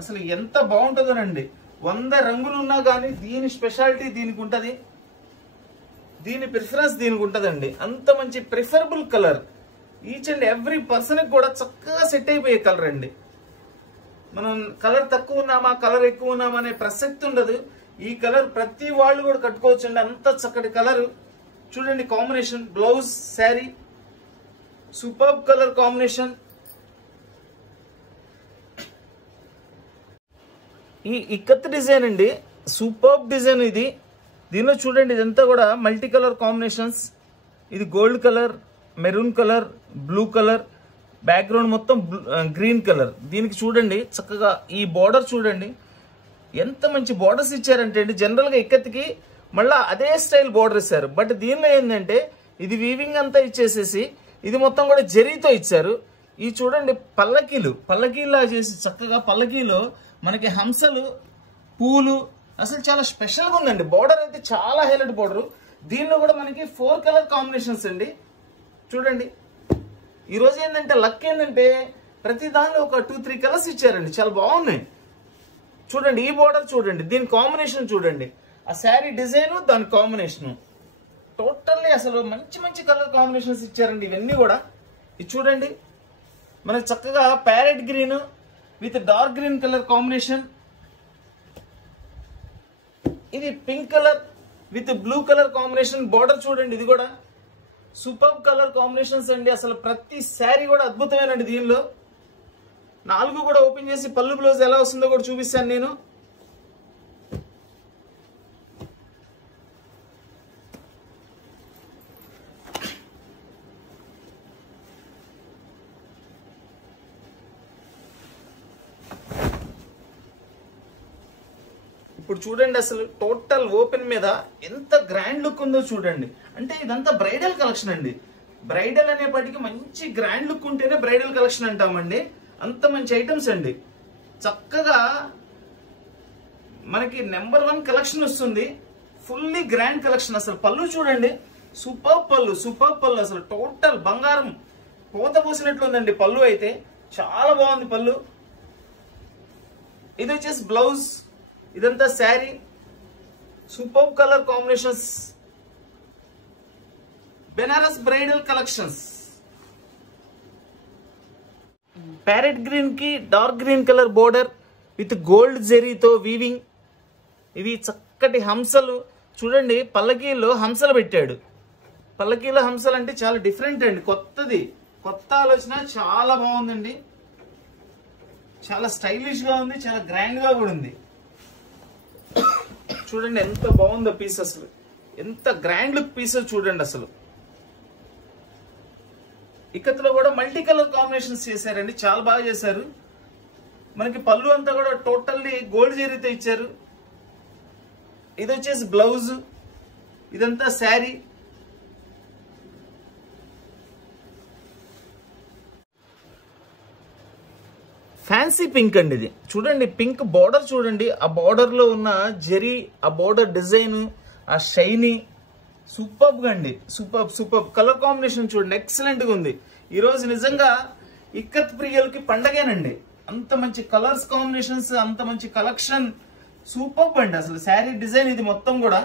అసలు ఎంత బాగుంటుందోనండి. 100 రంగులు ఉన్నా కానీ దీని స్పెషాలిటీ దీనికి ఉంటది, దీని ప్రిఫరెన్స్ దీనికి ఉంటదండి. అంత మంచి preferable colour. Each and every person కూడా చక్కగా సెట్ అయిపోయే కలర్ అండి. మనం కలర్ తక్కువ ఉన్నామా కలర్ ఎక్కువ ఉన్నామా అనే ప్రసక్తి ఉండదు. ఈ కలర్ ప్రతి వాళ్ళు కూడా కట్టుకోవచ్చు అండి, అంత చక్కటి కలర్. చూడండి combination, blouse, sari, super colour combination. ఈ ఇక్కత్ డిజైన్ అండి, సూపర్ డిజైన్ ఇది. దీనిలో చూడండి ఇదంతా కూడా మల్టీ కలర్ కాంబినేషన్స్. ఇది gold colour, maroon colour, blue colour, background మొత్తం గ్రీన్ కలర్. దీనికి చూడండి చక్కగా ఈ బోర్డర్ చూడండి ఎంత మంచి బోర్డర్స్ ఇచ్చారంటే అండి. జనరల్ గా ఇక్కత్కి మళ్ళా అదే స్టైల్ బోర్డర్ ఇచ్చారు. బట్ దీనిలో ఏంటంటే ఇది వీవింగ్ అంతా ఇచ్చేసేసి ఇది మొత్తం కూడా జరీతో ఇచ్చారు. ఈ చూడండి పల్లకీలా చేసి చక్కగా పల్లకీలో మనకి హంసలు, పూలు, అసలు చాలా స్పెషల్ గా ఉందండి. బోర్డర్ అయితే చాలా హైలైట్ బోర్డర్. దీనిలో కూడా మనకి 4 కలర్ కాంబినేషన్స్ అండి. చూడండి ఈ రోజు ఏంటంటే లక్ ఏంటంటే ప్రతి దానిలో ఒక 2-3 కలర్స్ ఇచ్చారండి, చాలా బాగున్నాయి. చూడండి ఈ బోర్డర్ చూడండి, దీని కాంబినేషన్ చూడండి, ఆ శారీ డిజైన్ దాని కాంబినేషన్ టోటల్లీ అసలు మంచి మంచి కలర్ కాంబినేషన్స్ ఇచ్చారండి ఇవన్నీ కూడా. ఇది చూడండి మనకి చక్కగా parrot green with dark green colour combination. ఇది pink colour with blue colour combination. Border చూడండి ఇది కూడా సూపర్ కలర్ కాంబినేషన్స్ అండి. అసలు ప్రతి శారీ కూడా అద్భుతమేనండి. దీనిలో 4 కూడా ఓపెన్ చేసి పళ్ళు బ్లౌజ్ ఎలా వస్తుందో కూడా చూపిస్తాను నేను. ఇప్పుడు చూడండి అసలు టోటల్ ఓపెన్ మీద ఎంత గ్రాండ్ లుక్ ఉందో చూడండి. అంటే ఇదంతా బ్రైడల్ కలెక్షన్ అండి. బ్రైడల్ అనేప్పటికీ మంచి గ్రాండ్ లుక్ ఉంటేనే బ్రైడల్ కలెక్షన్ అంటామండి. అంత మంచి ఐటమ్స్ అండి. చక్కగా మనకి నెంబర్ 1 కలెక్షన్ వస్తుంది. Fully grand collection. అసలు పళ్ళు చూడండి, సూపర్ పళ్ళు అసలు టోటల్ బంగారం పూత పోసినట్లు ఉందండి. పళ్ళు అయితే చాలా బాగుంది పళ్ళు. ఇది వచ్చేసి బ్లౌజ్, ఇదంతా sari, super colour combinations, Banaras bridal collections. Parrot green కి dark green colour border with gold జెరీతో వీవింగ్. ఇవి చక్కటి హంసలు చూడండి. పల్లకీలో హంసలు పెట్టాడు. పల్లకీలో హంసలు అంటే చాలా డిఫరెంట్ అండి. కొత్తది, కొత్త ఆలోచన. చాలా బాగుందండి. చాలా స్టైలిష్ గా ఉంది. చాలా గ్రాండ్ గా కూడా ఉంది. చూడండి ఎంత బాగుందో పీస్. అసలు ఎంత గ్రాండ్ లుక్ పీస్ చూడండి. అసలు ఇక్కత్లో కూడా మల్టీ కలర్ కాంబినేషన్స్ చేశారండి. చాలా బాగా చేశారు. మనకి పళ్ళు అంతా కూడా టోటల్లీ గోల్డ్ జరీతో ఇచ్చారు. ఇది వచ్చేసి బ్లౌజ్, ఇదంతా శారీ. ఫ్యాన్సీ పింక్ అండి ఇది. చూడండి పింక్ బార్డర్ చూడండి. ఆ బార్డర్ లో ఉన్న జరీ, ఆ బార్డర్ డిజైన్, ఆ షైనీ సూపర్ గా అండి. సూపర్ కలర్ కాంబినేషన్ చూడండి. ఎక్సలెంట్ గా ఉంది. ఈ రోజు నిజంగా ఇక్కత్ ప్రియులకి పండగేనండి. అంత మంచి కలర్స్ కాంబినేషన్స్, అంత మంచి కలెక్షన్. సూపర్ అండి అసలు శారీ డిజైన్ ఇది మొత్తం కూడా.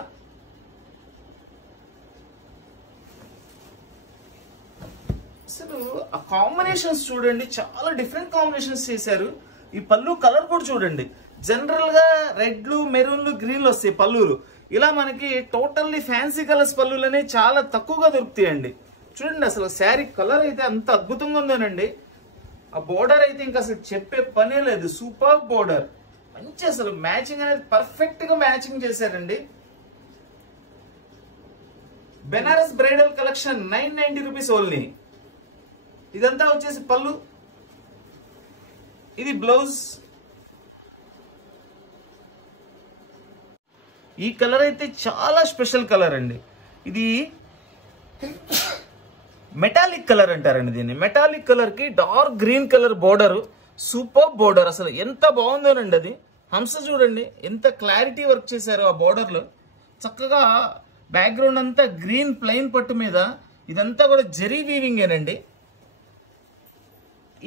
అసలు ఆ కాంబినేషన్స్ చూడండి, చాలా డిఫరెంట్ కాంబినేషన్స్ చేశారు. ఈ పళ్ళు కలర్ కూడా చూడండి. జనరల్ గా రెడ్లు, మెరూన్లు, గ్రీన్లు వస్తాయి పళ్ళులు. ఇలా మనకి టోటల్లీ ఫ్యాన్సీ కలర్స్ పళ్ళులనే చాలా తక్కువగా దొరుకుతాయండి. చూడండి అసలు శారీ కలర్ అయితే అంత అద్భుతంగా ఉందోనండి. ఆ బోర్డర్ అయితే ఇంకా అసలు చెప్పే పనే లేదు. Super border. మంచి అసలు మ్యాచింగ్ అనేది పర్ఫెక్ట్ గా మ్యాచింగ్ చేశారండి. Banaras bridal collection 990 rupees only. ఇదంతా వచ్చేసి పళ్ళు, ఇది బ్లౌజ్. ఈ కలర్ అయితే చాలా స్పెషల్ కలర్ అండి. ఇది మెటాలిక్ కలర్ అంటారండి దీన్ని. మెటాలిక్ కలర్ కి dark green colour border, super border. అసలు ఎంత బాగుందోనండి. అది హంస చూడండి ఎంత క్లారిటీ వర్క్ చేశారు ఆ బోర్డర్ లో. చక్కగా బ్యాక్గ్రౌండ్ అంతా గ్రీన్ ప్లెయిన్ పట్టు మీద ఇదంతా కూడా జరీ వీవింగ్ ఏనండి.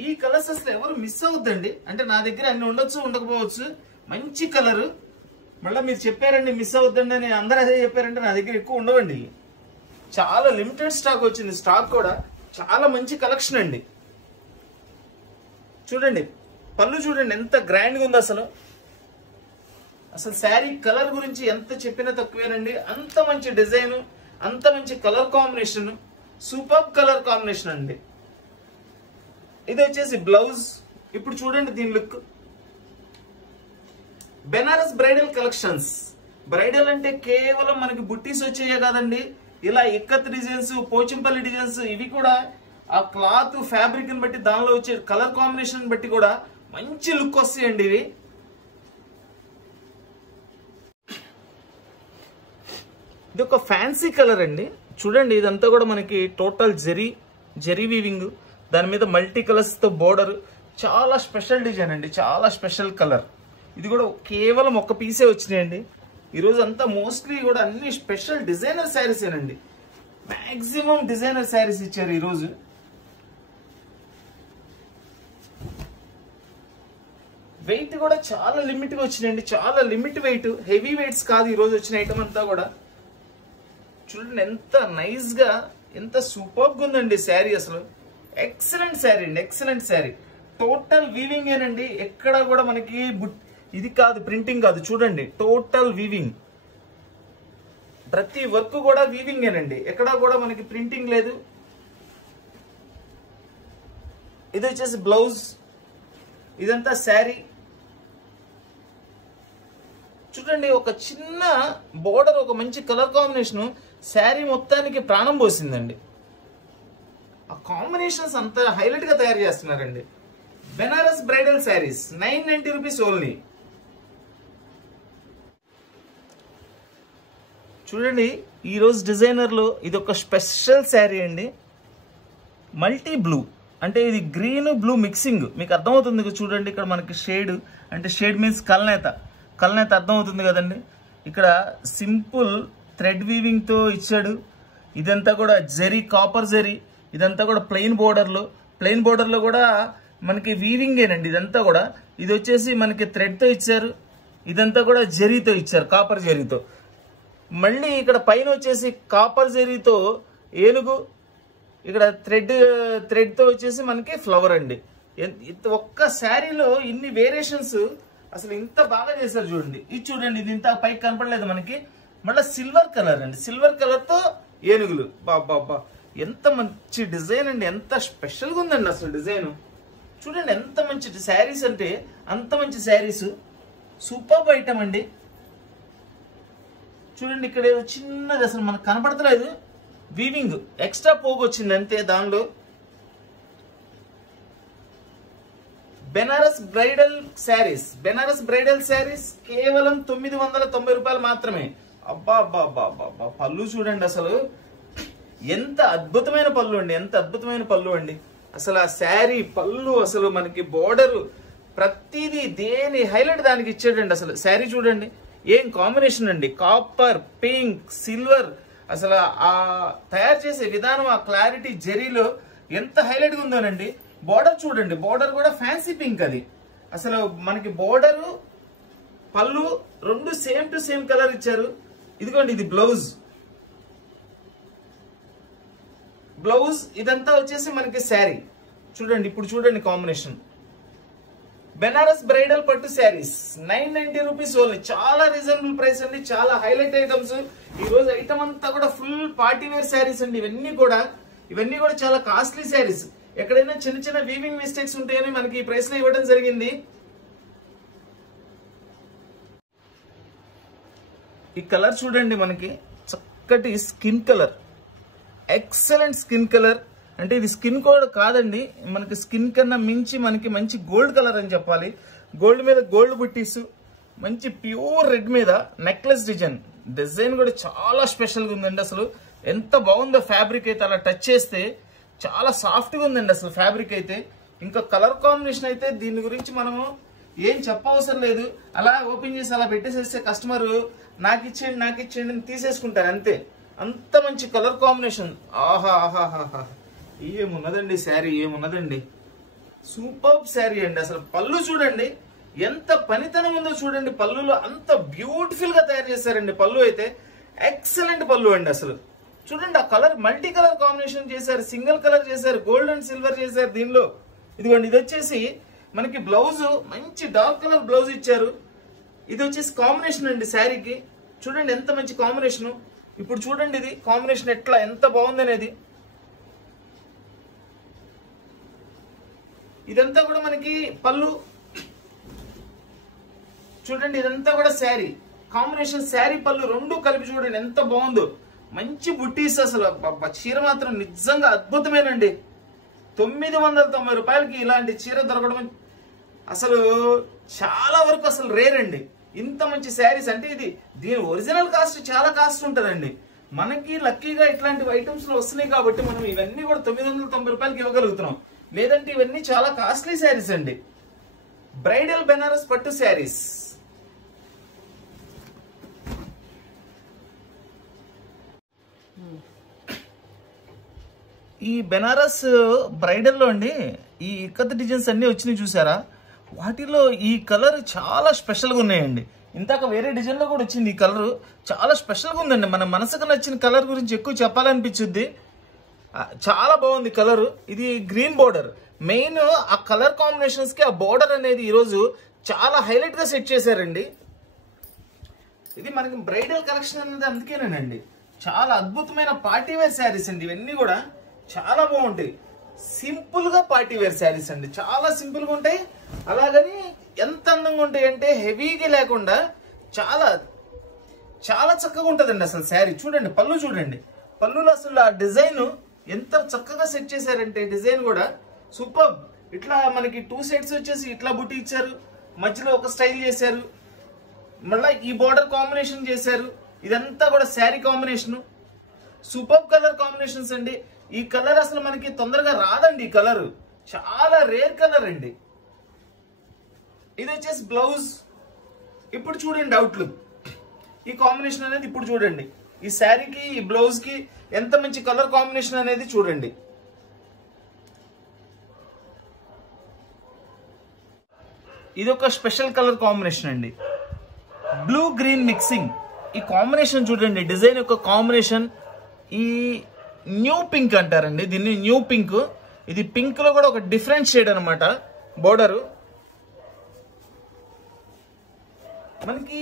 ఈ కలర్స్ అసలు ఎవరు మిస్ అవుద్దండి. అంటే నా దగ్గర అన్ని ఉండొచ్చు, ఉండకపోవచ్చు. మంచి కలర్. మళ్ళీ మీరు చెప్పారండి మిస్ అవుద్దండి అని, అందరూ అదే చెప్పారంటే నా దగ్గర ఎక్కువ ఉండవండి. చాలా లిమిటెడ్ స్టాక్ వచ్చింది. స్టాక్ కూడా చాలా మంచి కలెక్షన్ అండి. చూడండి పళ్ళు చూడండి ఎంత గ్రాండ్ గా ఉంది. అసలు శారీ కలర్ గురించి ఎంత చెప్పినా తక్కువేనండి. అంత మంచి డిజైన్, అంత మంచి colour combination, super colour combination అండి. ఇది వచ్చేసి బ్లౌజ్. ఇప్పుడు చూడండి దీని look. Banaras bridal collections. Bridal అంటే కేవలం మనకి బుట్టీస్ వచ్చాయే కాదండి. ఇలా ఇక్కత్ డిజైన్స్, పోచంపల్లి డిజైన్స్, ఇవి కూడా ఆ క్లాత్ ఫ్యాబ్రిక్ ని బట్టి, దానిలో వచ్చే కలర్ కాంబినేషన్ బట్టి కూడా మంచి లుక్ వస్తాయండి ఇవి. ఇది ఒక ఫ్యాన్సీ కలర్ అండి. చూడండి ఇదంతా కూడా మనకి టోటల్ జరీ వీవింగ్, దాని మీద మల్టీ కలర్స్ తో బోర్డర్. చాలా స్పెషల్ డిజైన్ అండి. చాలా స్పెషల్ కలర్. ఇది కూడా కేవలం ఒక పీసే వచ్చినాయండి. ఈరోజు అంతా మోస్ట్లీ కూడా అన్ని స్పెషల్ డిజైనర్ శారీస్ ఏనండి. మాక్సిమం డిజైనర్ శారీస్ ఇచ్చారు ఈరోజు. వెయిట్ కూడా చాలా లిమిట్ గా వచ్చినాయండి. చాలా లిమిట్ వెయిట్, హెవీ వెయిట్స్ కాదు ఈరోజు వచ్చిన ఐటమ్ అంతా కూడా. చూడండి ఎంత నైస్ గా, ఎంత సూపర్ గా ఉందండి శారీ. అసలు ఎక్సలెంట్ శారీ అండి. ఎక్సలెంట్ శారీ. టోటల్ వీవింగ్ ఏనండి. ఎక్కడ కూడా మనకి ఇది కాదు, ప్రింటింగ్ కాదు. చూడండి టోటల్ వీవింగ్. ప్రతి వర్క్ కూడా వీవింగ్ ఏనండి. ఎక్కడ కూడా మనకి ప్రింటింగ్ లేదు. ఇది వచ్చేసి బ్లౌజ్. ఇదంతా శారీ. చూడండి ఒక చిన్న బోర్డర్, ఒక మంచి కలర్ కాంబినేషన్ శారీ మొత్తానికి ప్రాణం పోసిందండి. ఆ కాంబినేషన్స్ అంతా హైలైట్ గా తయారు చేస్తున్నారండి. Banaras bridal saris 990 rupees only. చూడండి ఈరోజు డిజైనర్లో ఇది ఒక స్పెషల్ శారీ అండి. మల్టీ బ్లూ అంటే ఇది గ్రీన్ బ్లూ మిక్సింగ్, మీకు అర్థమవుతుంది చూడండి. ఇక్కడ మనకి షేడ్ అంటే షేడ్ మీన్స్ కల్నేత అర్థమవుతుంది కదండి. ఇక్కడ సింపుల్ థ్రెడ్ వీవింగ్తో ఇచ్చాడు. ఇదంతా కూడా జరీ, కాపర్ జరీ. ఇదంతా కూడా ప్లెయిన్ బోర్డర్లో కూడా మనకి వీవింగేనండి ఇదంతా కూడా. ఇది వచ్చేసి మనకి థ్రెడ్తో ఇచ్చారు. ఇదంతా కూడా జరీతో ఇచ్చారు, కాపర్ జరీతో. మళ్ళీ ఇక్కడ పైన వచ్చేసి కాపర్ జరీతో ఏనుగు, ఇక్కడ థ్రెడ్తో వచ్చేసి మనకి ఫ్లవర్ అండి. ఒక్క శారీలో ఇన్ని వేరియేషన్స్ అసలు ఇంత బాగా చేశారు చూడండి. ఇది చూడండి, ఇది ఇంత పైకి కనపడలేదు మనకి. మళ్ళీ సిల్వర్ కలర్ అండి, సిల్వర్ కలర్తో ఏనుగులు. బాబా ఎంత మంచి డిజైన్ అండి, ఎంత స్పెషల్గా ఉందండి అసలు డిజైన్. చూడండి ఎంత మంచి శారీస్ అంటే అంత మంచి శారీస్. సూపర్ ఐటమ్ అండి. చూడండి ఇక్కడ ఏదో చిన్నది అసలు మనకు కనపడతలేదు, వీవింగ్ ఎక్స్ట్రా పోగు వచ్చింది అంతే దానిలో. బెనారస్ బ్రైడల్ శారీస్ కేవలం 990 రూపాయలు మాత్రమే. అబ్బా పళ్ళు చూడండి అసలు ఎంత అద్భుతమైన పళ్ళు అండి. అసలు ఆ శారీ పళ్ళు, అసలు మనకి బోర్డర్, ప్రతిదీ దేని హైలైట్ దానికి ఇచ్చాడండి. అసలు శారీ చూడండి ఏం కాంబినేషన్ అండి, కాపర్, పింక్, సిల్వర్. అసలు ఆ తయారు చేసే విధానం, ఆ క్లారిటీ జరీలో ఎంత హైలైట్ గా ఉందోనండి. బోర్డర్ చూడండి, బోర్డర్ కూడా ఫ్యాన్సీ పింక్. అది అసలు మనకి బోర్డరు పళ్ళు రెండు సేమ్ టు సేమ్ కలర్ ఇచ్చారు. ఇదిగోండి ఇది బ్లౌజ్, ఇదంతా వచ్చేసి మనకి శారీ. చూడండి ఇప్పుడు చూడండి కాంబినేషన్. బెనారస్ బ్రైడల్ పట్టు శారీస్ 990 రూపీస్ ఓన్లీ. చాలా రీజనబుల్ ప్రైస్ అండి, చాలా హైలైట్ ఐటమ్స్. ఈ రోజు ఐటమ్ అంతా కూడా ఫుల్ పార్టీ వేర్ శారీస్ అండి. ఇవన్నీ కూడా చాలా కాస్ట్లీ శారీస్. ఎక్కడైనా చిన్న వీవింగ్ మిస్టేక్స్ ఉంటాయని మనకి ఈ ప్రైస్ లో ఇవ్వడం జరిగింది. ఈ కలర్ చూడండి, మనకి చక్కటి skin colour, excellent skin colour. అంటే ఇది స్కిన్ కూడా కాదండి, మనకి స్కిన్ కన్నా మించి మనకి మంచి గోల్డ్ కలర్ అని చెప్పాలి. గోల్డ్ మీద గోల్డ్ బుట్టీస్, మంచి ప్యూర్ రెడ్ మీద నెక్లెస్ డిజైన్ కూడా చాలా స్పెషల్గా ఉందండి. అసలు ఎంత బాగుందో ఫ్యాబ్రిక్ అయితే, అలా టచ్ చేస్తే చాలా సాఫ్ట్గా ఉందండి అసలు ఫ్యాబ్రిక్ అయితే. ఇంకా కలర్ కాంబినేషన్ అయితే దీని గురించి మనము ఏం చెప్పవసరం లేదు. అలా ఓపెన్ చేసి అలా పెట్టేసేస్తే కస్టమర్ నాకు ఇచ్చేయండి అని తీసేసుకుంటారు అంతే. అంత మంచి కలర్ కాంబినేషన్. ఆహా ఏమున్నదండి శారీ, ఏమున్నదండి. సూపర్ శారీ అండి. అసలు పళ్ళు చూడండి ఎంత పనితనం ఉందో చూడండి. పళ్ళులో అంత బ్యూటిఫుల్ గా తయారు చేశారండి. పళ్ళు అయితే ఎక్సలెంట్ పళ్ళు అండి. అసలు చూడండి ఆ కలర్, మల్టీ కలర్ కాంబినేషన్ చేశారు, సింగిల్ కలర్ చేశారు, గోల్డ్ అండ్ సిల్వర్ చేశారు దీనిలో. ఇదిగోండి ఇది వచ్చేసి మనకి బ్లౌజ్, మంచి డార్క్ కలర్ బ్లౌజ్ ఇచ్చారు. ఇది వచ్చేసి కాంబినేషన్ అండి శారీకి. చూడండి ఎంత మంచి కాంబినేషన్. ఇప్పుడు చూడండి ఇది కాంబినేషన్ ఎట్లా ఎంత బాగుంది అనేది. ఇదంతా కూడా మనకి పళ్ళు చూడండి, ఇదంతా కూడా శారీ కాంబినేషన్. శారీ పళ్ళు రెండు కలిపి చూడండి ఎంత బాగుందో. మంచి బుట్టీస్. అసలు చీర మాత్రం నిజంగా అద్భుతమేనండి. 990 రూపాయలకి ఇలాంటి చీర దొరకడం అసలు చాలా వరకు అసలు రేర్ అండి. ఇంత మంచి శారీస్ అంటే దీని ఒరిజినల్ కాస్ట్ చాలా కాస్ట్ ఉంటుందండి. మనకి లక్కీగా ఇట్లాంటి ఐటమ్స్ లో వస్తున్నాయి కాబట్టి మనం ఇవన్నీ కూడా 990 రూపాయలకి ఇవ్వగలుగుతున్నాం. లేదంటే ఇవన్నీ చాలా కాస్ట్లీ శారీస్ అండి. బ్రైడల్ బెనారస్ పట్టు శారీస్. ఈ బెనారస్ బ్రైడల్లో అండి ఈ ఇక్కత్ డిజైన్స్ అన్ని వచ్చినాయి చూసారా, వాటిలో ఈ కలర్ చాలా స్పెషల్గా ఉన్నాయండి. ఇందాక వేరే డిజైన్లో కూడా వచ్చింది. ఈ కలర్ చాలా స్పెషల్గా ఉందండి. మన మనసుకు నచ్చిన కలర్ గురించి ఎక్కువ చెప్పాలనిపించుద్ది. చాలా బాగుంది కలర్. ఇది గ్రీన్ బోర్డర్. మెయిన్ ఆ కలర్ కాంబినేషన్స్కి ఆ బోర్డర్ అనేది ఈరోజు చాలా హైలైట్గా సెట్ చేశారండి. ఇది మనకి బ్రైడల్ కలెక్షన్ అనేది అందుకేనండి. చాలా అద్భుతమైన పార్టీ వేర్ శారీస్ అండి. ఇవన్నీ కూడా చాలా బాగుంటాయి. సింపుల్ గా పార్టీ వేర్ శారీస్ అండి, చాలా సింపుల్ గా ఉంటాయి. అలాగని ఎంత అందంగా ఉంటాయి అంటే హెవీగా లేకుండా చాలా చాలా చక్కగా ఉంటదండి అసలు శారీ. చూడండి పళ్ళు, చూడండి పళ్ళులో అసలు ఆ డిజైన్ ఎంత చక్కగా సెట్ చేశారంటే డిజైన్ కూడా సూపర్. ఇట్లా మనకి 2 సైడ్స్ వచ్చేసి ఇట్లా బుట్టి ఇచ్చారు, మధ్యలో ఒక స్టైల్ చేశారు, మళ్ళీ ఈ బార్డర్ కాంబినేషన్ చేశారు. ఇదంతా కూడా sari combination, super colour combinations అండి. ఈ కలర్ అసలు మనకి తొందరగా రాదండి, ఈ కలర్ చాలా రేర్ కలర్ అండి. ఇది వచ్చేసి బ్లౌజ్. ఇప్పుడు చూడండి అవుట్లుక్, ఈ కాంబినేషన్ అనేది ఇప్పుడు చూడండి. ఈ శారీకి ఈ బ్లౌజ్ కి ఎంత మంచి కలర్ కాంబినేషన్ అనేది చూడండి. ఇది ఒక స్పెషల్ కలర్ కాంబినేషన్ అండి, బ్లూ గ్రీన్ మిక్సింగ్. ఈ కాంబినేషన్ చూడండి, డిజైన్ యొక్క కాంబినేషన్. ఈ న్యూ పింక్ అంటారండి దీన్ని, న్యూ పింక్. ఇది పింక్ లో కూడా ఒక డిఫరెంట్ షేడ్ అనమాట బోర్డరు. మనకి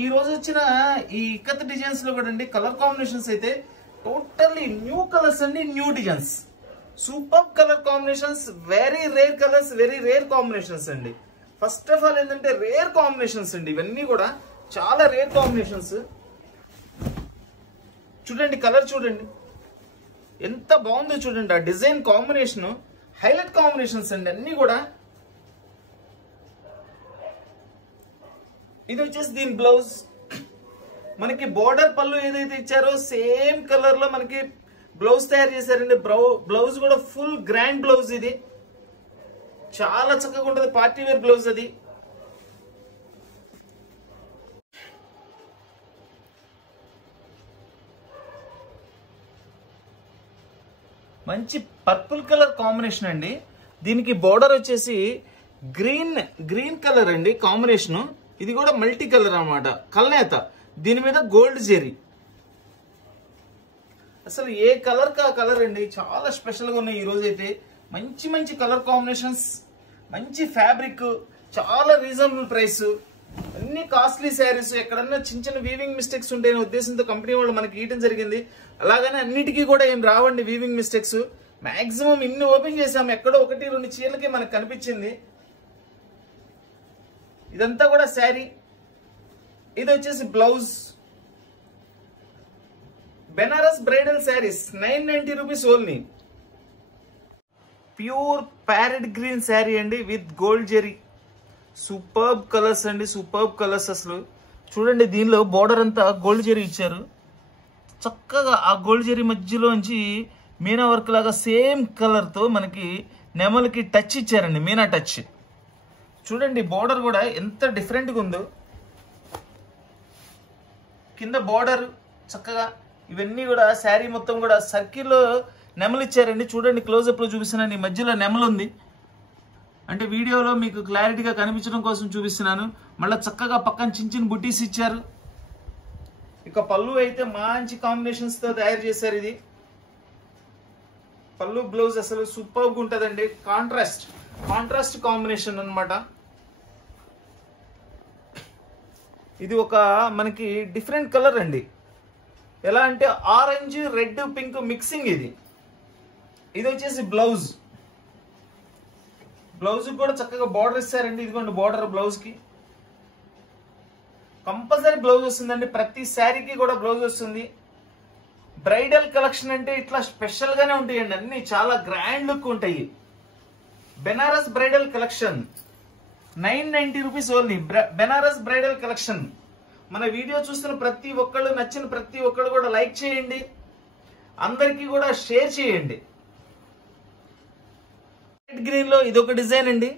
ఈ రోజు వచ్చిన ఈ ఇక్కత్ డిజైన్స్ లో కూడా అండి కలర్ కాంబినేషన్స్ అయితే టోటల్లీ న్యూ కలర్స్ అండి, new designs, super colour combinations, very rare colours, very rare combinations అండి. ఫస్ట్ ఆఫ్ ఆల్ ఏంటంటే రేర్ కాంబినేషన్స్ అండి, ఇవన్నీ కూడా చాలా రేర్ కాంబినేషన్స్. చూడండి కలర్, చూడండి ఎంత బాగుందో చూడండి. ఆ డిజైన్ కాంబినేషన్ హైలైట్ కాంబినేషన్స్ అండి అన్ని కూడా. ఇది వచ్చేసి దీని బ్లౌజ్. మనకి బోర్డర్ పళ్ళు ఏదైతే ఇచ్చారో సేమ్ కలర్ లో మనకి బ్లౌజ్ తయారు చేశారండి. బ్లౌజ్ కూడా ఫుల్ గ్రాండ్ బ్లౌజ్, ఇది చాలా చక్కగా ఉంటుంది, పార్టీ వేర్ బ్లౌజ్ అది. మంచి పర్పుల్ కలర్ కాంబినేషన్ అండి. దీనికి బోర్డర్ వచ్చేసి గ్రీన్ కలర్ అండి కాంబినేషన్. ఇది కూడా మల్టీ కలర్ అన్నమాట, కల్నేత. దీని మీద గోల్డ్ జెరీ. అసలు ఏ కలర్ కా కలర్ అండి, చాలా స్పెషల్ గా ఉన్నాయి ఈ రోజు అయితే. మంచి మంచి కలర్ కాంబినేషన్స్, మంచి ఫ్యాబ్రిక్, చాలా రీజనబుల్ ప్రైస్, అన్ని కాస్ట్లీ శారీస్. ఎక్కడన్నా చిన్న చిన్న వీవింగ్ మిస్టేక్స్ ఉంటాయనే ఉద్దేశంతో కంపెనీ వాళ్ళు మనకి ఇవ్వడం జరిగింది. అలాగనే అన్నిటికీ కూడా ఏం రావండి వీవింగ్ మిస్టేక్స్. మాక్సిమం ఇన్ని ఓపెన్ చేసాం, ఎక్కడో 1-2 చీరలకి మనకు కనిపించింది. ఇదంతా కూడా శారీ. ఇది వచ్చేసి blouse. Banaras bridal saris 990 rupees only. Pure parrot green sari అండి with gold zari. Superb colours అండి, సూపర్బ్ కలర్స్. అసలు చూడండి దీనిలో బోర్డర్ అంతా గోల్డ్ జెరీ ఇచ్చారు. చక్కగా ఆ గోల్డ్ జెరీ మధ్యలోంచి మీనా వర్క్ లాగా సేమ్ కలర్ తో మనకి నెమలికి టచ్ ఇచ్చారండి, మీనా టచ్. చూడండి బోర్డర్ కూడా ఎంత డిఫరెంట్ గా ఉందో. కింద బోర్డర్ చక్కగా, ఇవన్నీ కూడా శారీ మొత్తం కూడా సర్కిల్లో నెమలు ఇచ్చారండి. చూడండి క్లోజ్అప్ లో చూపిస్తున్నాను, ఈ మధ్యలో నెమలు ఉంది అంటే వీడియోలో మీకు క్లారిటీగా కనిపించడం కోసం చూపిస్తున్నాను. మళ్ళీ చక్కగా పక్కన చిన్న చిన్న బుటీస్ ఇచ్చారు. ఇక పళ్ళు అయితే మంచి కాంబినేషన్స్ తో తయారు చేశారు. ఇది పళ్ళు బ్లౌజ్ అసలు సూపర్ గా ఉంటదండి. కాంట్రాస్ట్ కాంబినేషన్ అన్నమాట. ఇది ఒక మనకి డిఫరెంట్ కలర్ అండి, ఎలా అంటే ఆరెంజ్ రెడ్ పింక్ మిక్సింగ్. ఇది వచ్చేసి బ్లౌజ్. బ్లౌజ్ కూడా చక్కగా బార్డర్ ఇస్తారండి. ఇదిగోండి బార్డర్ బ్లౌజ్ కి కంపల్సరీ బ్లౌజ్ వస్తుందండి. ప్రతి శారీకి కూడా బ్లౌజ్ వస్తుంది. బ్రైడల్ కలెక్షన్ అంటే ఇట్లా స్పెషల్ గానే ఉంటాయండి, అన్ని చాలా గ్రాండ్ లుక్ ఉంటాయి. Banaras bridal collection 990 rupees only. Banaras bridal collection. మన వీడియో చూస్తున్న ప్రతి ఒక్కళ్ళు, నచ్చిన ప్రతి ఒక్కళ్ళు కూడా లైక్ చేయండి, అందరికీ కూడా షేర్ చేయండి. రెడ్ గ్రీన్ లో ఇదొక డిజైన్ అండి.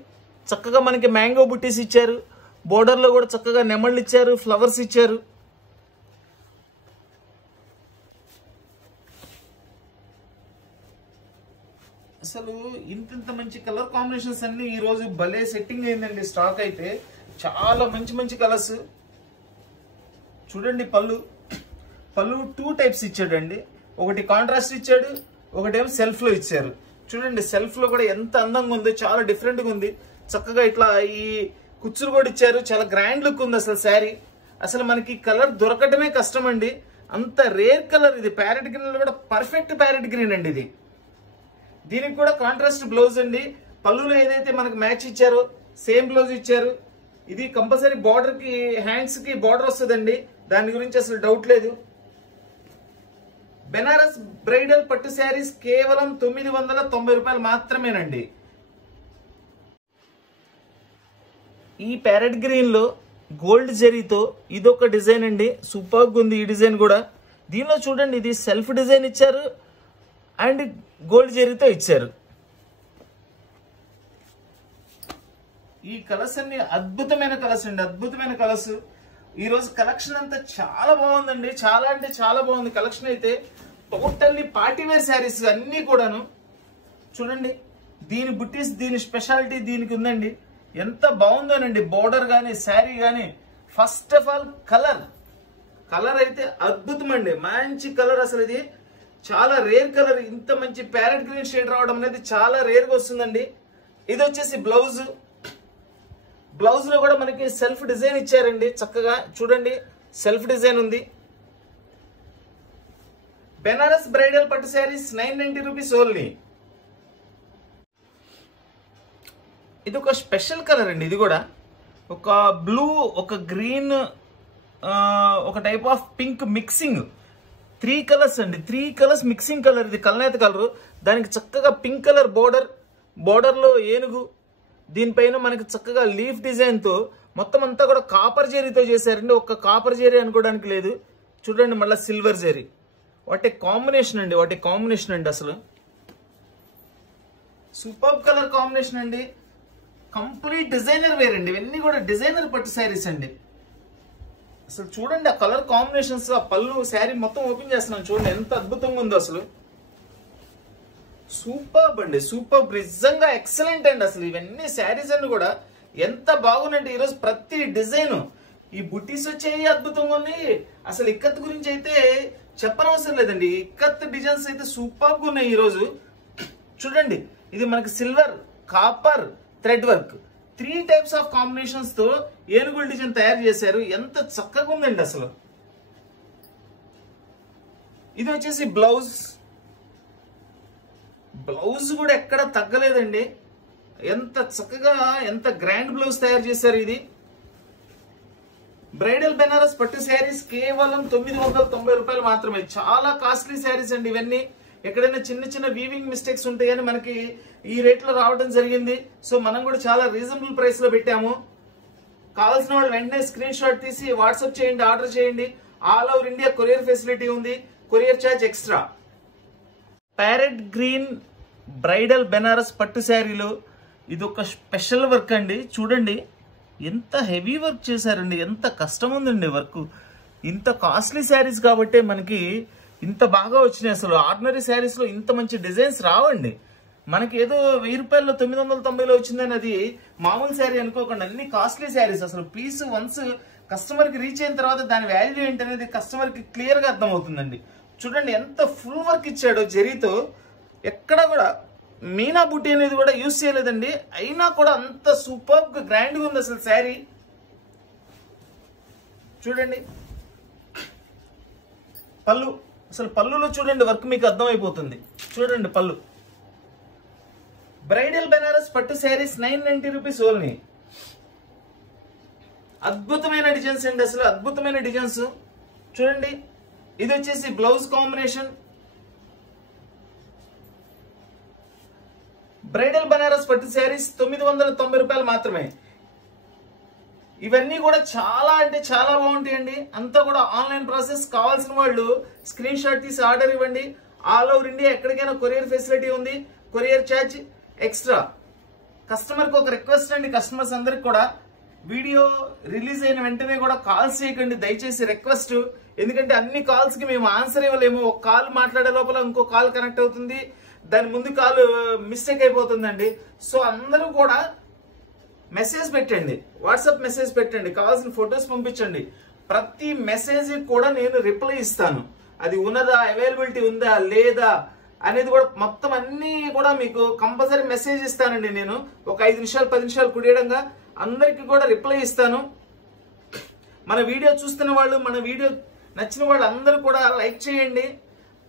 చక్కగా మనకి మ్యాంగో బుట్టీస్ ఇచ్చారు. బోర్డర్ లో కూడా చక్కగా నెమళ్ళు ఇచ్చారు, ఫ్లవర్స్ ఇచ్చారు. అసలు ఇంత మంచి కలర్ కాంబినేషన్స్ అన్ని ఈ రోజు భలే సెట్టింగ్ అయిందండి. స్టాక్ అయితే చాలా మంచి కలర్స్. చూడండి పళ్ళు 2 టైప్స్ ఇచ్చాడండి. ఒకటి కాంట్రాస్ట్ ఇచ్చాడు, ఒకటేమో సెల్ఫ్ లో ఇచ్చారు. చూడండి సెల్ఫ్ లో కూడా ఎంత అందంగా ఉందో, చాలా డిఫరెంట్ గా ఉంది. చక్కగా ఇట్లా ఈ కుచ్చులు కూడా ఇచ్చారు, చాలా గ్రాండ్ లుక్ ఉంది అసలు శారీ. అసలు మనకి కలర్ దొరకటమే కష్టం అండి, అంత రేర్ కలర్ ఇది. ప్యారెట్ గ్రీన్ లో కూడా పర్ఫెక్ట్ ప్యారెట్ గ్రీన్ అండి ఇది. దీనికి కూడా కాంట్రాస్ట్ బ్లౌజ్ అండి. పళ్ళులో ఏదైతే మనకు మ్యాచ్ ఇచ్చారో సేమ్ బ్లౌజ్ ఇచ్చారు. ఇది కంపల్సరీ బార్డర్ కి హ్యాండ్స్ కి బార్డర్ వస్తుందండి, దాని గురించి అసలు డౌట్ లేదు. బెనారస్ బ్రైడల్ పట్టు శారీస్ కేవలం 990 రూపాయలు మాత్రమేనండి. ఈ ప్యారెట్ గ్రీన్ లో గోల్డ్ జరీతో ఇదొక డిజైన్ అండి, సూపర్ గా ఉంది ఈ డిజైన్ కూడా. దీనిలో చూడండి, ఇది సెల్ఫ్ డిజైన్ ఇచ్చారు అండ్ గోల్డ్ జరీతో ఇచ్చారు. ఈ కలర్స్ అన్ని అద్భుతమైన కలర్స్ అండి, అద్భుతమైన కలర్స్. ఈ రోజు కలెక్షన్ అంతా చాలా బాగుందండి, చాలా అంటే చాలా బాగుంది కలెక్షన్ అయితే. టోటల్లీ పార్టీ వేర్ శారీస్ అన్ని కూడాను. చూడండి దీని బుట్టీస్, దీని స్పెషాలిటీ దీనికి ఉందండి. ఎంత బాగుందోనండి బోర్డర్ కానీ శారీ కానీ. ఫస్ట్ ఆఫ్ ఆల్ కలర్ అయితే అద్భుతం అండి, మంచి కలర్. అసలు ఇది చాలా రేర్ కలర్. ఇంత మంచి ప్యారెట్ గ్రీన్ షేడ్ రావడం అనేది చాలా రేర్ గా వస్తుందండి. ఇది వచ్చేసి బ్లౌజ్. బ్లౌజ్ లో కూడా మనకి సెల్ఫ్ డిజైన్ ఇచ్చారండి చక్కగా. చూడండి సెల్ఫ్ డిజైన్ ఉంది. బెనారస్ బ్రైడల్ పట్టు శారీస్ 990 రూపీస్ ఓన్లీ. ఇది ఒక స్పెషల్ కలర్ అండి. ఇది కూడా ఒక బ్లూ, ఒక గ్రీన్, ఒక type of pink mixing. 3 colours అండి, 3 కలర్స్ మిక్సింగ్ కలర్. ఇది కల్నేత కలర్. దానికి చక్కగా పింక్ కలర్ బోర్డర్ లో ఏనుగు, దీనిపైన మనకి చక్కగా లీఫ్ డిజైన్ తో మొత్తం అంతా కూడా కాపర్ జరీతో చేశారండి. ఒక్క కాపర్ జరీ అనుకోవడానికి లేదు. చూడండి మళ్ళీ సిల్వర్ జరీ. వాటి కాంబినేషన్ అండి అసలు సూపర్ కలర్ కాంబినేషన్ అండి. కంప్లీట్ డిజైనర్ వేర్ అండి. ఇవన్నీ కూడా డిజైనర్ పట్టు శారీస్ అండి. అసలు చూడండి ఆ కలర్ కాంబినేషన్స్, ఆ పళ్ళు శారీ మొత్తం ఓపెన్ చేస్తున్నాను చూడండి ఎంత అద్భుతంగా ఉందో అసలు. సూపర్ అండి, సూపర్, నిజంగా ఎక్సలెంట్ అండి. అసలు ఇవన్నీ శారీస్ అన్ని కూడా ఎంత బాగున్నాయండి. ఈరోజు ప్రతి డిజైన్, ఈ బుట్టీస్ వచ్చేవి అద్భుతంగా ఉన్నాయి. అసలు ఇక్కత్ గురించి అయితే చెప్పనవసరం లేదండి. ఇక్కత్ డిజైన్స్ అయితే సూపర్ గా ఉన్నాయి ఈరోజు. చూడండి ఇది మనకి silver, copper, thread work 3 types of combinations తో ఏనుగుల డిజైన్ తయారు చేశారు. ఎంత చక్కగా ఉందండి అసలు. ఇది వచ్చేసి బ్లౌజ్ కూడా ఎక్కడ తగ్గలేదండి. ఎంత చక్కగా, ఎంత గ్రాండ్ బ్లౌజ్ తయారు చేశారు. ఇది బ్రైడల్ బెనారస్ పట్టు శారీస్ కేవలం 990 రూపాయలు మాత్రమే. చాలా కాస్ట్లీ శారీస్ అండి ఇవన్నీ. ఎక్కడైనా చిన్న చిన్న వీవింగ్ మిస్టేక్స్ ఉంటాయని మనకి ఈ రేట్ లో రావడం జరిగింది. సో మనం కూడా చాలా రీజనబుల్ ప్రైస్ లో పెట్టాము. కావాల్సిన వాళ్ళు వెంటనే స్క్రీన్ షాట్ తీసి వాట్సాప్ చేయండి, ఆర్డర్ చేయండి. All over India courier facility ఉంది, courier charge extra. Parrot green bridal Banaras పట్టు శారీలో ఇది ఒక స్పెషల్ వర్క్ అండి. చూడండి ఎంత హెవీ వర్క్ చేశారండి, ఎంత కష్టం ఉందండి వర్క్. ఇంత కాస్ట్లీ శారీస్ కాబట్టి మనకి ఇంత బాగా వచ్చినాయి. అసలు ఆర్డినరీ శారీస్ లో ఇంత మంచి డిజైన్స్ రావండి. మనకి ఏదో 1000 రూపాయల్లో 990లో వచ్చిందని అది మామూలు శారీ అనుకోకుండా అన్ని కాస్ట్లీ శారీస్. అసలు పీస్ వన్స్ కస్టమర్ కి రీచ్ అయిన తర్వాత దాని వాల్యూ ఏంటనేది కస్టమర్ కి క్లియర్ గా అర్థమవుతుందండి. చూడండి ఎంత ఫుల్ వర్క్ ఇచ్చాడో జరీతో. ఎక్కడ కూడా మీనా బుట్టి అనేది కూడా యూజ్ చేయలేదండి. అయినా కూడా అంత సూపర్ గ్రాండ్ గా ఉంది అసలు శారీ. చూడండి పళ్ళు, అసలు పళ్ళులో చూడండి వర్క్ మీకు అర్థమైపోతుంది. చూడండి పళ్ళు. బ్రైడల్ బెనారస్ పట్టు శారీస్ 990 రూపీస్ ఓన్లీ. అద్భుతమైన డిజైన్స్ అండి, అసలు అద్భుతమైన డిజైన్స్. చూడండి ఇది వచ్చేసి బ్లౌజ్ కాంబినేషన్. బ్రైడల్ బనారస్ పట్టు శారీస్ 990 రూపాయలు మాత్రమే. ఇవన్నీ కూడా చాలా అంటే చాలా బాగుంటాయండి. అంతా కూడా ఆన్లైన్ ప్రాసెస్. కావాల్సిన వాళ్ళు స్క్రీన్ షాట్ తీసి ఆర్డర్ ఇవ్వండి. ఆల్ ఓవర్ ఇండియా ఎక్కడికైనా కొరియర్ ఫెసిలిటీ ఉంది, కొరియర్ ఛార్జ్ ఎక్స్ట్రా. కస్టమర్ కి ఒక రిక్వెస్ట్ అండి, కస్టమర్స్ అందరికి కూడా వీడియో రిలీజ్ అయిన వెంటనే కూడా కాల్స్ చేయకండి దయచేసి, రిక్వెస్ట్. ఎందుకంటే అన్ని కాల్స్ కి మేము ఆన్సర్ ఇవ్వలేము. ఒక కాల్ మాట్లాడే లోపల ఇంకో కాల్ కనెక్ట్ అవుతుంది, దాని ముందు కాల్ మిస్టేక్ అయిపోతుందండి. సో అందరూ కూడా మెసేజ్ పెట్టండి, వాట్సాప్ మెసేజ్ పెట్టండి, కావాల్సిన ఫొటోస్ పంపించండి. ప్రతి మెసేజ్ కూడా నేను రిప్లై ఇస్తాను. అది ఉన్నదా, అవైలబిలిటీ ఉందా లేదా అనేది కూడా మొత్తం అన్ని కూడా మీకు కంపల్సరీ మెసేజ్ ఇస్తానండి. నేను ఒక 5 నిమిషాలు 10 నిమిషాలు కుడియడంగా అందరికి కూడా రిప్లై ఇస్తాను. మన వీడియో చూస్తున్న వాళ్ళు, మన వీడియో నచ్చిన వాళ్ళు అందరూ కూడా లైక్ చేయండి.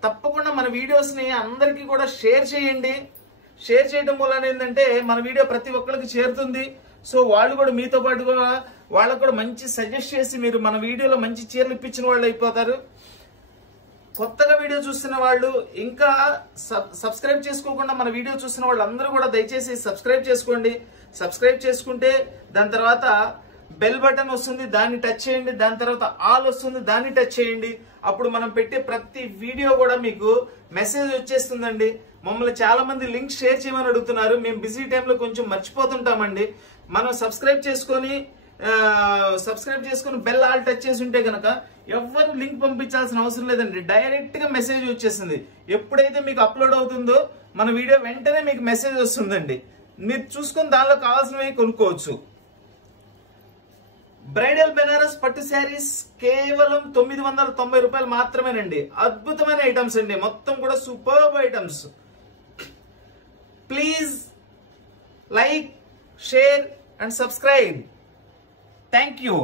తప్పకుండా మన వీడియోస్ ని అందరికీ కూడా షేర్ చేయండి. షేర్ చేయడం వలన ఏంటంటే మన వీడియో ప్రతి ఒక్కరికి చేరుతుంది. సో వాళ్ళు కూడా మీతో పాటుగా వాళ్ళకు కూడా మంచి సజెస్ట్ చేసి మీరు మన వీడియోలో మంచి చీరలు ఇప్పించిన వాళ్ళు అయిపోతారు. కొత్తగా వీడియో చూస్తున్న వాళ్ళు ఇంకా సబ్స్క్రైబ్ చేసుకోకుండా మన వీడియో చూస్తున్న వాళ్ళందరూ కూడా దయచేసి సబ్స్క్రైబ్ చేసుకోండి. సబ్స్క్రైబ్ చేసుకుంటే దాని తర్వాత బెల్ బటన్ వస్తుంది, దాన్ని టచ్ చేయండి. దాని తర్వాత ఆల్ వస్తుంది, దాన్ని టచ్ చేయండి. అప్పుడు మనం పెట్టే ప్రతి వీడియో కూడా మీకు మెసేజ్ వచ్చేస్తుందండి. మమ్మల్ని చాలా మంది లింక్ షేర్ చేయమని అడుగుతున్నారు. మేము బిజీ టైంలో కొంచెం మర్చిపోతుంటామండి. మనం సబ్స్క్రైబ్ చేసుకొని బెల్ ఆల్ టచ్ చేసి ఉంటే కనుక ఎవరు లింక్ పంపించాల్సిన అవసరం లేదండి. డైరెక్ట్ గా మెసేజ్ వచ్చేస్తుంది. ఎప్పుడైతే మీకు అప్లోడ్ అవుతుందో మన వీడియో వెంటనే మీకు మెసేజ్ వస్తుందండి. మీరు చూసుకొని దానిలో కావాల్సినవి కొనుక్కోవచ్చు. బ్రైడల్ బెనారస్ పట్టు శారీస్ కేవలం 990 రూపాయలు మాత్రమేనండి. అద్భుతమైన ఐటమ్స్ అండి, మొత్తం కూడా superb items. Please like, share and subscribe. Thank you.